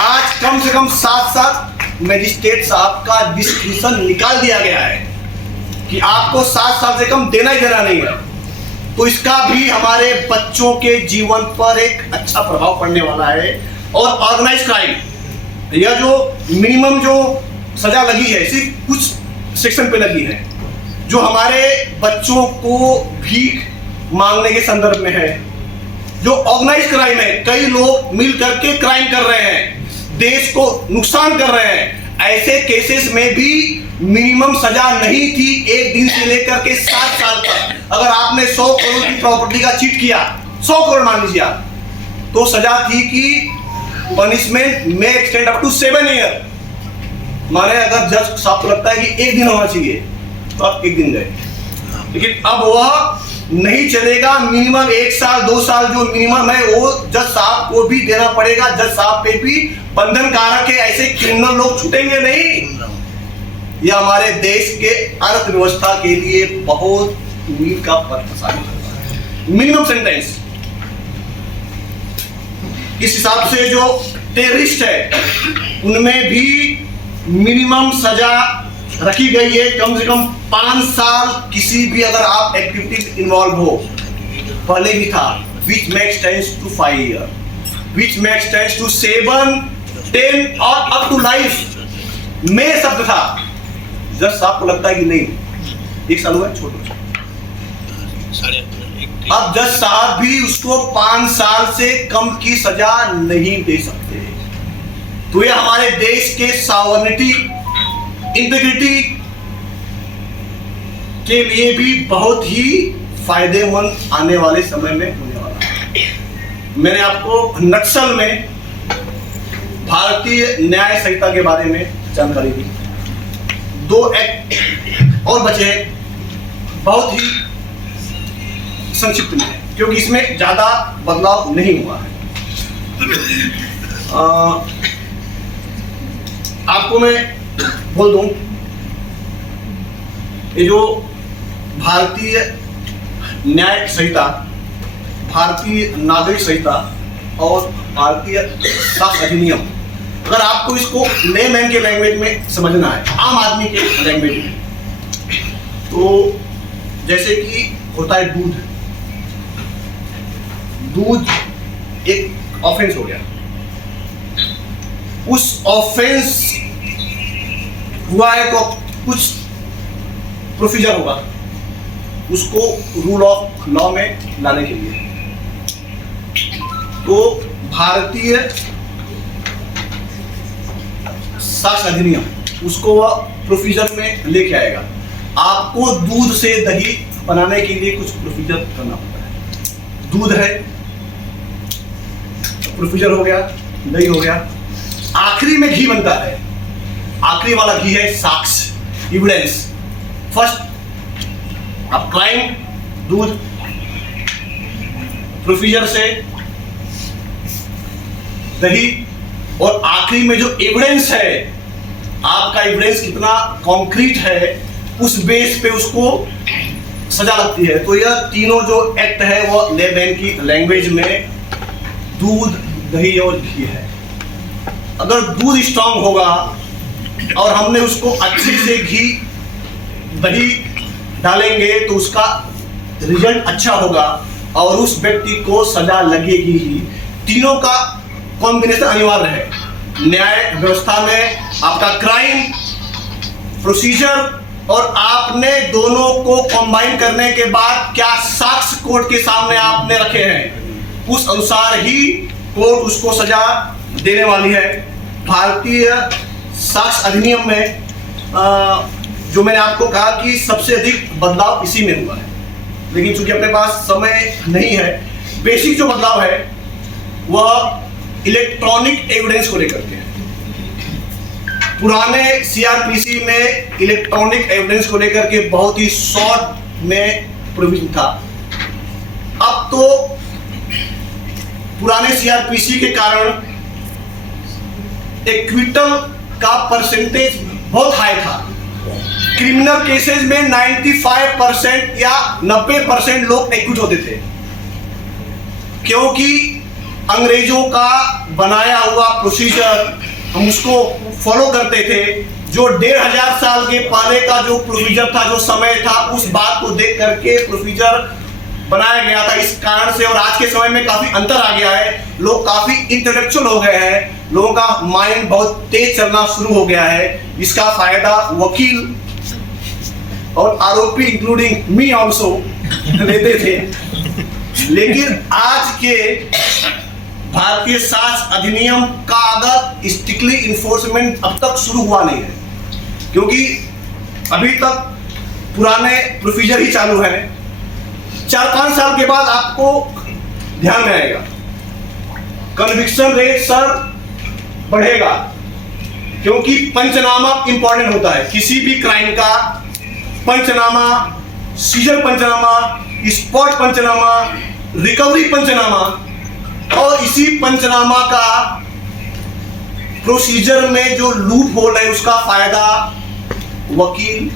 आज कम से कम 7 साल मजिस्ट्रेट साहब का डिस्क्रिशन निकाल दिया गया है कि आपको 7 साल से कम देना ही देना नहीं है। तो इसका भी हमारे बच्चों के जीवन पर एक अच्छा प्रभाव पड़ने वाला है। और ऑर्गेनाइज क्राइम, यह जो मिनिमम जो सजा लगी है सिर्फ कुछ सेक्शन पे लगी है, जो हमारे बच्चों को भीख मांगने के संदर्भ में है। जो ऑर्गेनाइज क्राइम है, कई लोग मिल करके क्राइम कर रहे हैं, देश को नुकसान कर रहे हैं, ऐसे केसेस में भी मिनिमम सजा नहीं थी 1 दिन से लेकर के 7 साल तक। अगर आपने 100 करोड़ की प्रॉपर्टी का चीट किया, 100 करोड़ मान लीजिए, तो सजा थी कि पनिशमेंट में एक्सटेंड अप टू 7 ईयर। माने अगर जज साहब को लगता है कि 1 दिन होना चाहिए तो आप 1 दिन गए, लेकिन अब वह नहीं चलेगा। मिनिमम 1 साल 2 साल जो मिनिमम है वो जज साहब को भी देना पड़ेगा। जज साहब पे भी बंधन कारक है, ऐसे क्रिमिनल लोग छूटेंगे नहीं। यह हमारे देश के अर्थव्यवस्था के लिए बहुत मील का पत्थर साबित होगा। मिनिमम सेंटेंस, इस हिसाब से जो टेररिस्ट है उनमें भी मिनिमम सजा रखी गई है, कम से कम 5 साल। किसी भी अगर आप एक्टिविटी इन्वॉल्व हो, पहले भी था, which may extend to 5 years, which may extend to 7, 10 और up to life में शब्द था। जज साहब को लगता है कि नहीं 1 साल हुआ है, छोड़ दो। अब जज साहब भी उसको 5 साल से कम की सजा नहीं दे सकते। तो ये हमारे देश के सॉवरेनिटी, इंटीग्रिटी के लिए भी बहुत ही फायदेमंद आने वाले समय में होने वाला है। मैंने आपको नक्सल में भारतीय न्याय संहिता के बारे में जानकारी दी। 2 एक्ट और बचे, बहुत ही संक्षिप्त में है क्योंकि इसमें ज्यादा बदलाव नहीं हुआ है। आपको मैं बोल दूं, ये जो भारतीय न्याय संहिता, भारतीय नागरिक संहिता और भारतीय साक्ष्य अधिनियम, अगर आपको इसको लेमैन के लैंग्वेज में समझना है, आम आदमी के लैंग्वेज में, तो जैसे कि होता है दूध एक ऑफेंस हो गया, उस ऑफेंस हुआ है तो कुछ प्रोसीजर होगा उसको रूल ऑफ लॉ में लाने के लिए। तो भारतीय साक्ष्य अधिनियम उसको वह प्रोसीजर में लेके आएगा। आपको दूध से दही बनाने के लिए कुछ प्रोसीजर करना पड़ता है। दूध है, प्रोसीजर हो गया, दही हो गया, आखिरी में घी बनता है। आखिरी वाला घी है साक्ष्य, एविडेंस। फर्स्ट आप क्राइम, दूध, प्रोसीजर से दही, और आखिरी में जो एविडेंस है आपका एविडेंस कितना कॉन्क्रीट है, उस बेस पे उसको सजा लगती है। तो यह तीनों जो एक्ट है वो लेबैन की लैंग्वेज में दूध, दही और घी है। अगर दूध स्ट्रांग होगा और हमने उसको अच्छे से घी दही डालेंगे तो उसका रिजल्ट अच्छा होगा और उस व्यक्ति को सजा लगेगी ही। तीनों का कॉम्बिनेशन अनिवार्य है। न्याय व्यवस्था में आपका क्राइम प्रोसीजर और आपने दोनों को कंबाइन करने के बाद क्या साक्ष्य कोर्ट के सामने आपने रखे हैं, उस अनुसार ही कोर्ट उसको सजा देने वाली है। भारतीय साक्ष्य अधिनियम में जो मैंने आपको कहा कि सबसे अधिक बदलाव इसी में हुआ है, लेकिन चूंकि अपने पास समय नहीं है, बेसिक जो बदलाव है वह इलेक्ट्रॉनिक एविडेंस को लेकर के है। पुराने सीआरपीसी में इलेक्ट्रॉनिक एविडेंस को लेकर के बहुत ही शॉर्ट में प्रोविजन था। अब तो पुराने सीआरपीसी के कारण एक्विटल का परसेंटेज बहुत हाई था। क्रिमिनल केसेस में 95% या 90% लोग एक्विट होते थे, क्योंकि अंग्रेजों का बनाया हुआ प्रोसीजर हम उसको फॉलो करते थे। जो 1500 साल के पहले का जो प्रोसीजर था, जो समय था, उस बात को देख करके प्रोसीजर बनाया गया था। इस कारण से और आज के समय में काफी अंतर आ गया है। लोग काफी इंटेलेक्चुअल हो गए हैं, लोगों का माइंड बहुत तेज चलना शुरू हो गया है। इसका फायदा वकील और आरोपी इंक्लूडिंग मी ऑल्सो लेते थे। लेकिन आज के भारतीय साक्ष्य अधिनियम का अगर स्ट्रिक्टली इन्फोर्समेंट अब तक शुरू हुआ नहीं है, क्योंकि अभी तक पुराने प्रोसीजर ही चालू है। 4-5 साल के बाद आपको ध्यान में आएगा कन्विक्शन रेट सर बढ़ेगा, क्योंकि पंचनामा इंपॉर्टेंट होता है। किसी भी क्राइम का पंचनामा, सीजर पंचनामा, स्पॉट पंचनामा, रिकवरी पंचनामा, और इसी पंचनामा का प्रोसीजर में जो लूप होल है उसका फायदा वकील,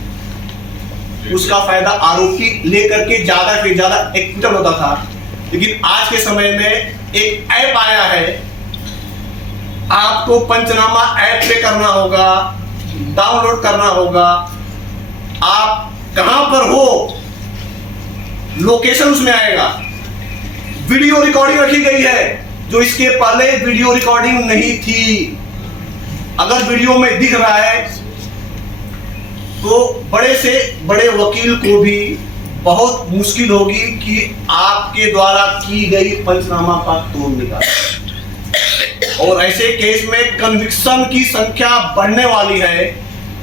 उसका फायदा आरोपी लेकर के ज्यादा से ज्यादा एक्विटल होता था। लेकिन आज के समय में एक ऐप आया है, आपको पंचनामा ऐप पे करना होगा, डाउनलोड करना होगा। आप कहां पर हो लोकेशन उसमें आएगा। वीडियो रिकॉर्डिंग रखी गई है, जो इसके पहले वीडियो रिकॉर्डिंग नहीं थी। अगर वीडियो में दिख रहा है तो बड़े से बड़े वकील को भी बहुत मुश्किल होगी कि आपके द्वारा की गई पंचनामा का तोड़ निकाले। और ऐसे केस में कन्विक्शन की संख्या बढ़ने वाली है।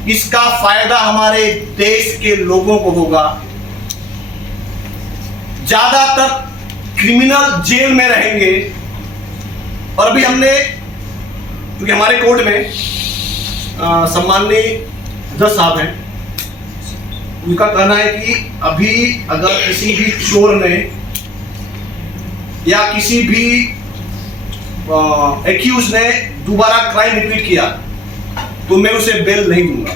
इसका फायदा हमारे देश के लोगों को होगा। ज्यादातर क्रिमिनल जेल में रहेंगे। और अभी हमने, क्योंकि हमारे कोर्ट में सम्माननीय जज साहब हैं, उनका कहना है कि अभी अगर किसी भी चोर ने या किसी भी एक्यूज ने दोबारा क्राइम रिपीट किया तो मैं उसे बेल नहीं दूंगा।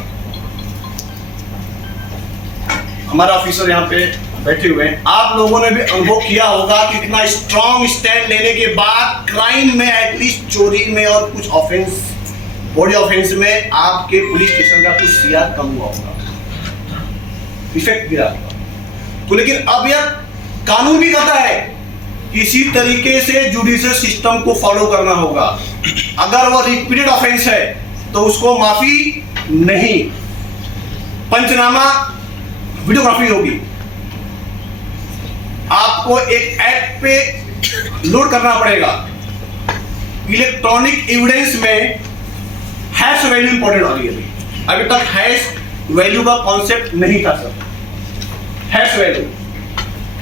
हमारा ऑफिसर यहाँ पे बैठे हुए हैं, आप लोगों ने भी अनुभव किया होगा कि इतना स्ट्रॉन्ग स्टैंड लेने के बाद क्राइम में, एटलीस्ट चोरी में और कुछ ऑफेंस, बॉडी ऑफेंस में आपके पुलिस स्टेशन का कुछ सीआर कम हुआ होगा, इफेक्ट गिरा होगा। तो लेकिन अब यह कानून भी कहता है कि इसी तरीके से जुडिशियल सिस्टम को फॉलो करना होगा। अगर वो रिपीटेड ऑफेंस है तो उसको माफी नहीं, पंचनामा वीडियोग्राफी होगी। आपको एक ऐप पे लोड करना पड़ेगा। इलेक्ट्रॉनिक एविडेंस में हैश वैल्यू इंपॉर्टेंट आ रही है। अभी तक हैश वैल्यू का कॉन्सेप्ट नहीं था सर, हैश वैल्यू।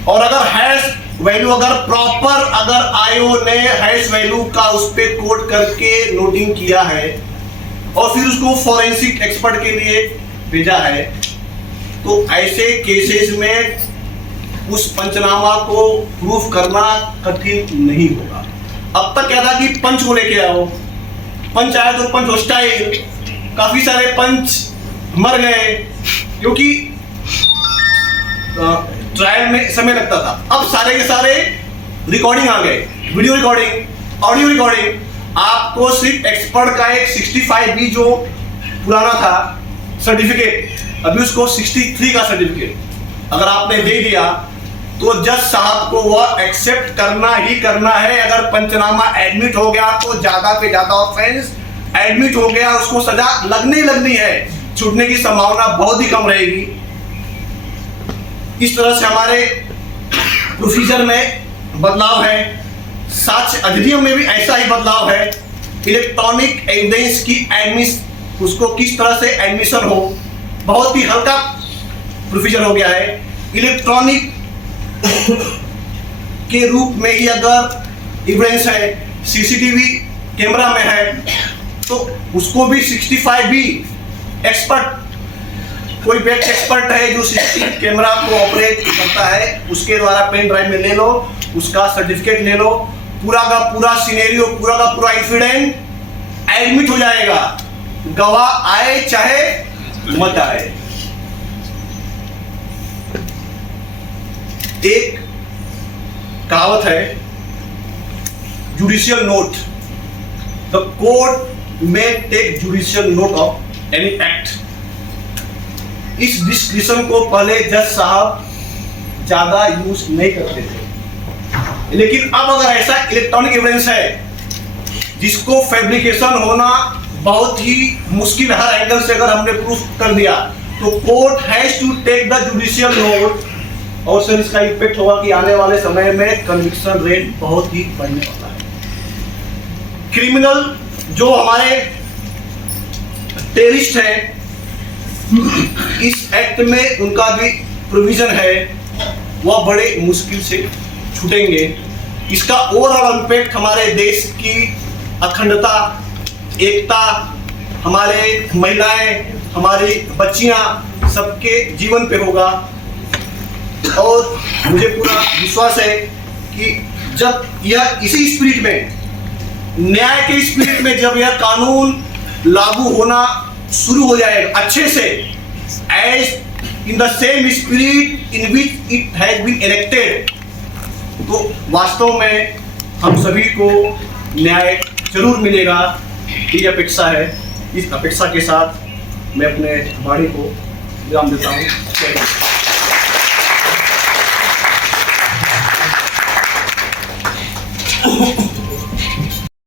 और अगर हैश वैल्यू अगर प्रॉपर, अगर आईओ ने हैश वैल्यू का उस पे कोड करके नोटिंग किया है और फिर उसको फॉरेंसिक एक्सपर्ट के लिए भेजा है, तो ऐसे केसेस में उस पंचनामा को प्रूफ करना कठिन नहीं होगा। अब तक क्या था कि पंच को लेके आओ, पंच आया तो पंच हॉस्टाइल, काफी सारे पंच मर गए क्योंकि ट्रायल में समय लगता था। अब सारे के सारे रिकॉर्डिंग आ गए, वीडियो रिकॉर्डिंग, ऑडियो रिकॉर्डिंग। आपको सिर्फ एक्सपर्ट का एक 65B जो पुराना था सर्टिफिकेट, अभी उसको 63 का सर्टिफिकेट अगर आपने दे दिया तो जज साहब को वह एक्सेप्ट करना ही करना है। अगर पंचनामा एडमिट हो गया तो ज्यादा पे ज्यादा ऑफेंस एडमिट हो गया, उसको सजा लगनी है, छूटने की संभावना बहुत ही कम रहेगी। इस तरह से हमारे प्रोसीजर में बदलाव है। साक्ष्य अधिनियम में भी ऐसा ही बदलाव है। इलेक्ट्रॉनिक एविडेंस की उसको किस तरह से एडमिशन हो, बहुत ही हल्का प्रोसीजर हो गया है। इलेक्ट्रॉनिक के रूप में ही अगर एविडेंस है, सीसीटीवी कैमरा में है, तो उसको भी 65B एक्सपर्ट, कोई व्यक्ति एक्सपर्ट है जो सीसीटीवी कैमरा को ऑपरेट करता है, उसके द्वारा पेन ड्राइव में ले लो, उसका सर्टिफिकेट ले लो, पूरा का पूरा सिनेरियो, पूरा का पूरा इंसिडेंट एडमिट हो जाएगा, गवाह आए चाहे मत आए। एक कहावत है, जुडिशियल नोट, द कोर्ट में take judicial note of any act. इस डिस्क्रिप्शन को पहले जज साहब ज्यादा यूज नहीं करते थे, लेकिन अब अगर ऐसा इलेक्ट्रॉनिक एविडेंस है जिसको फैब्रिकेशन होना बहुत ही मुश्किल, हर एंगल से अगर हमने प्रूफ कर दिया, तो court has to take the judicial note. और सर इसका इफेक्ट होगा कि आने वाले समय में कन्विक्शन रेट बहुत ही बढ़ने वाला है। क्रिमिनल जो हमारे टेररिस्ट हैं, इस एक्ट में उनका भी प्रोविजन है, वह बड़े मुश्किल से छूटेंगे। इसका ओवरऑल इम्पैक्ट हमारे देश की अखंडता, एकता, हमारे महिलाएं, हमारी बच्चियां, सबके जीवन पे होगा। और मुझे पूरा विश्वास है कि जब यह इसी स्पिरिट में, न्याय के स्पिरिट में जब यह कानून लागू होना शुरू हो जाएगा अच्छे से, as in the same spirit in which it has been enacted, तो वास्तव में हम सभी को न्याय जरूर मिलेगा, ये अपेक्षा है। इस अपेक्षा के साथ मैं अपने वाणी को विराम देता हूँ।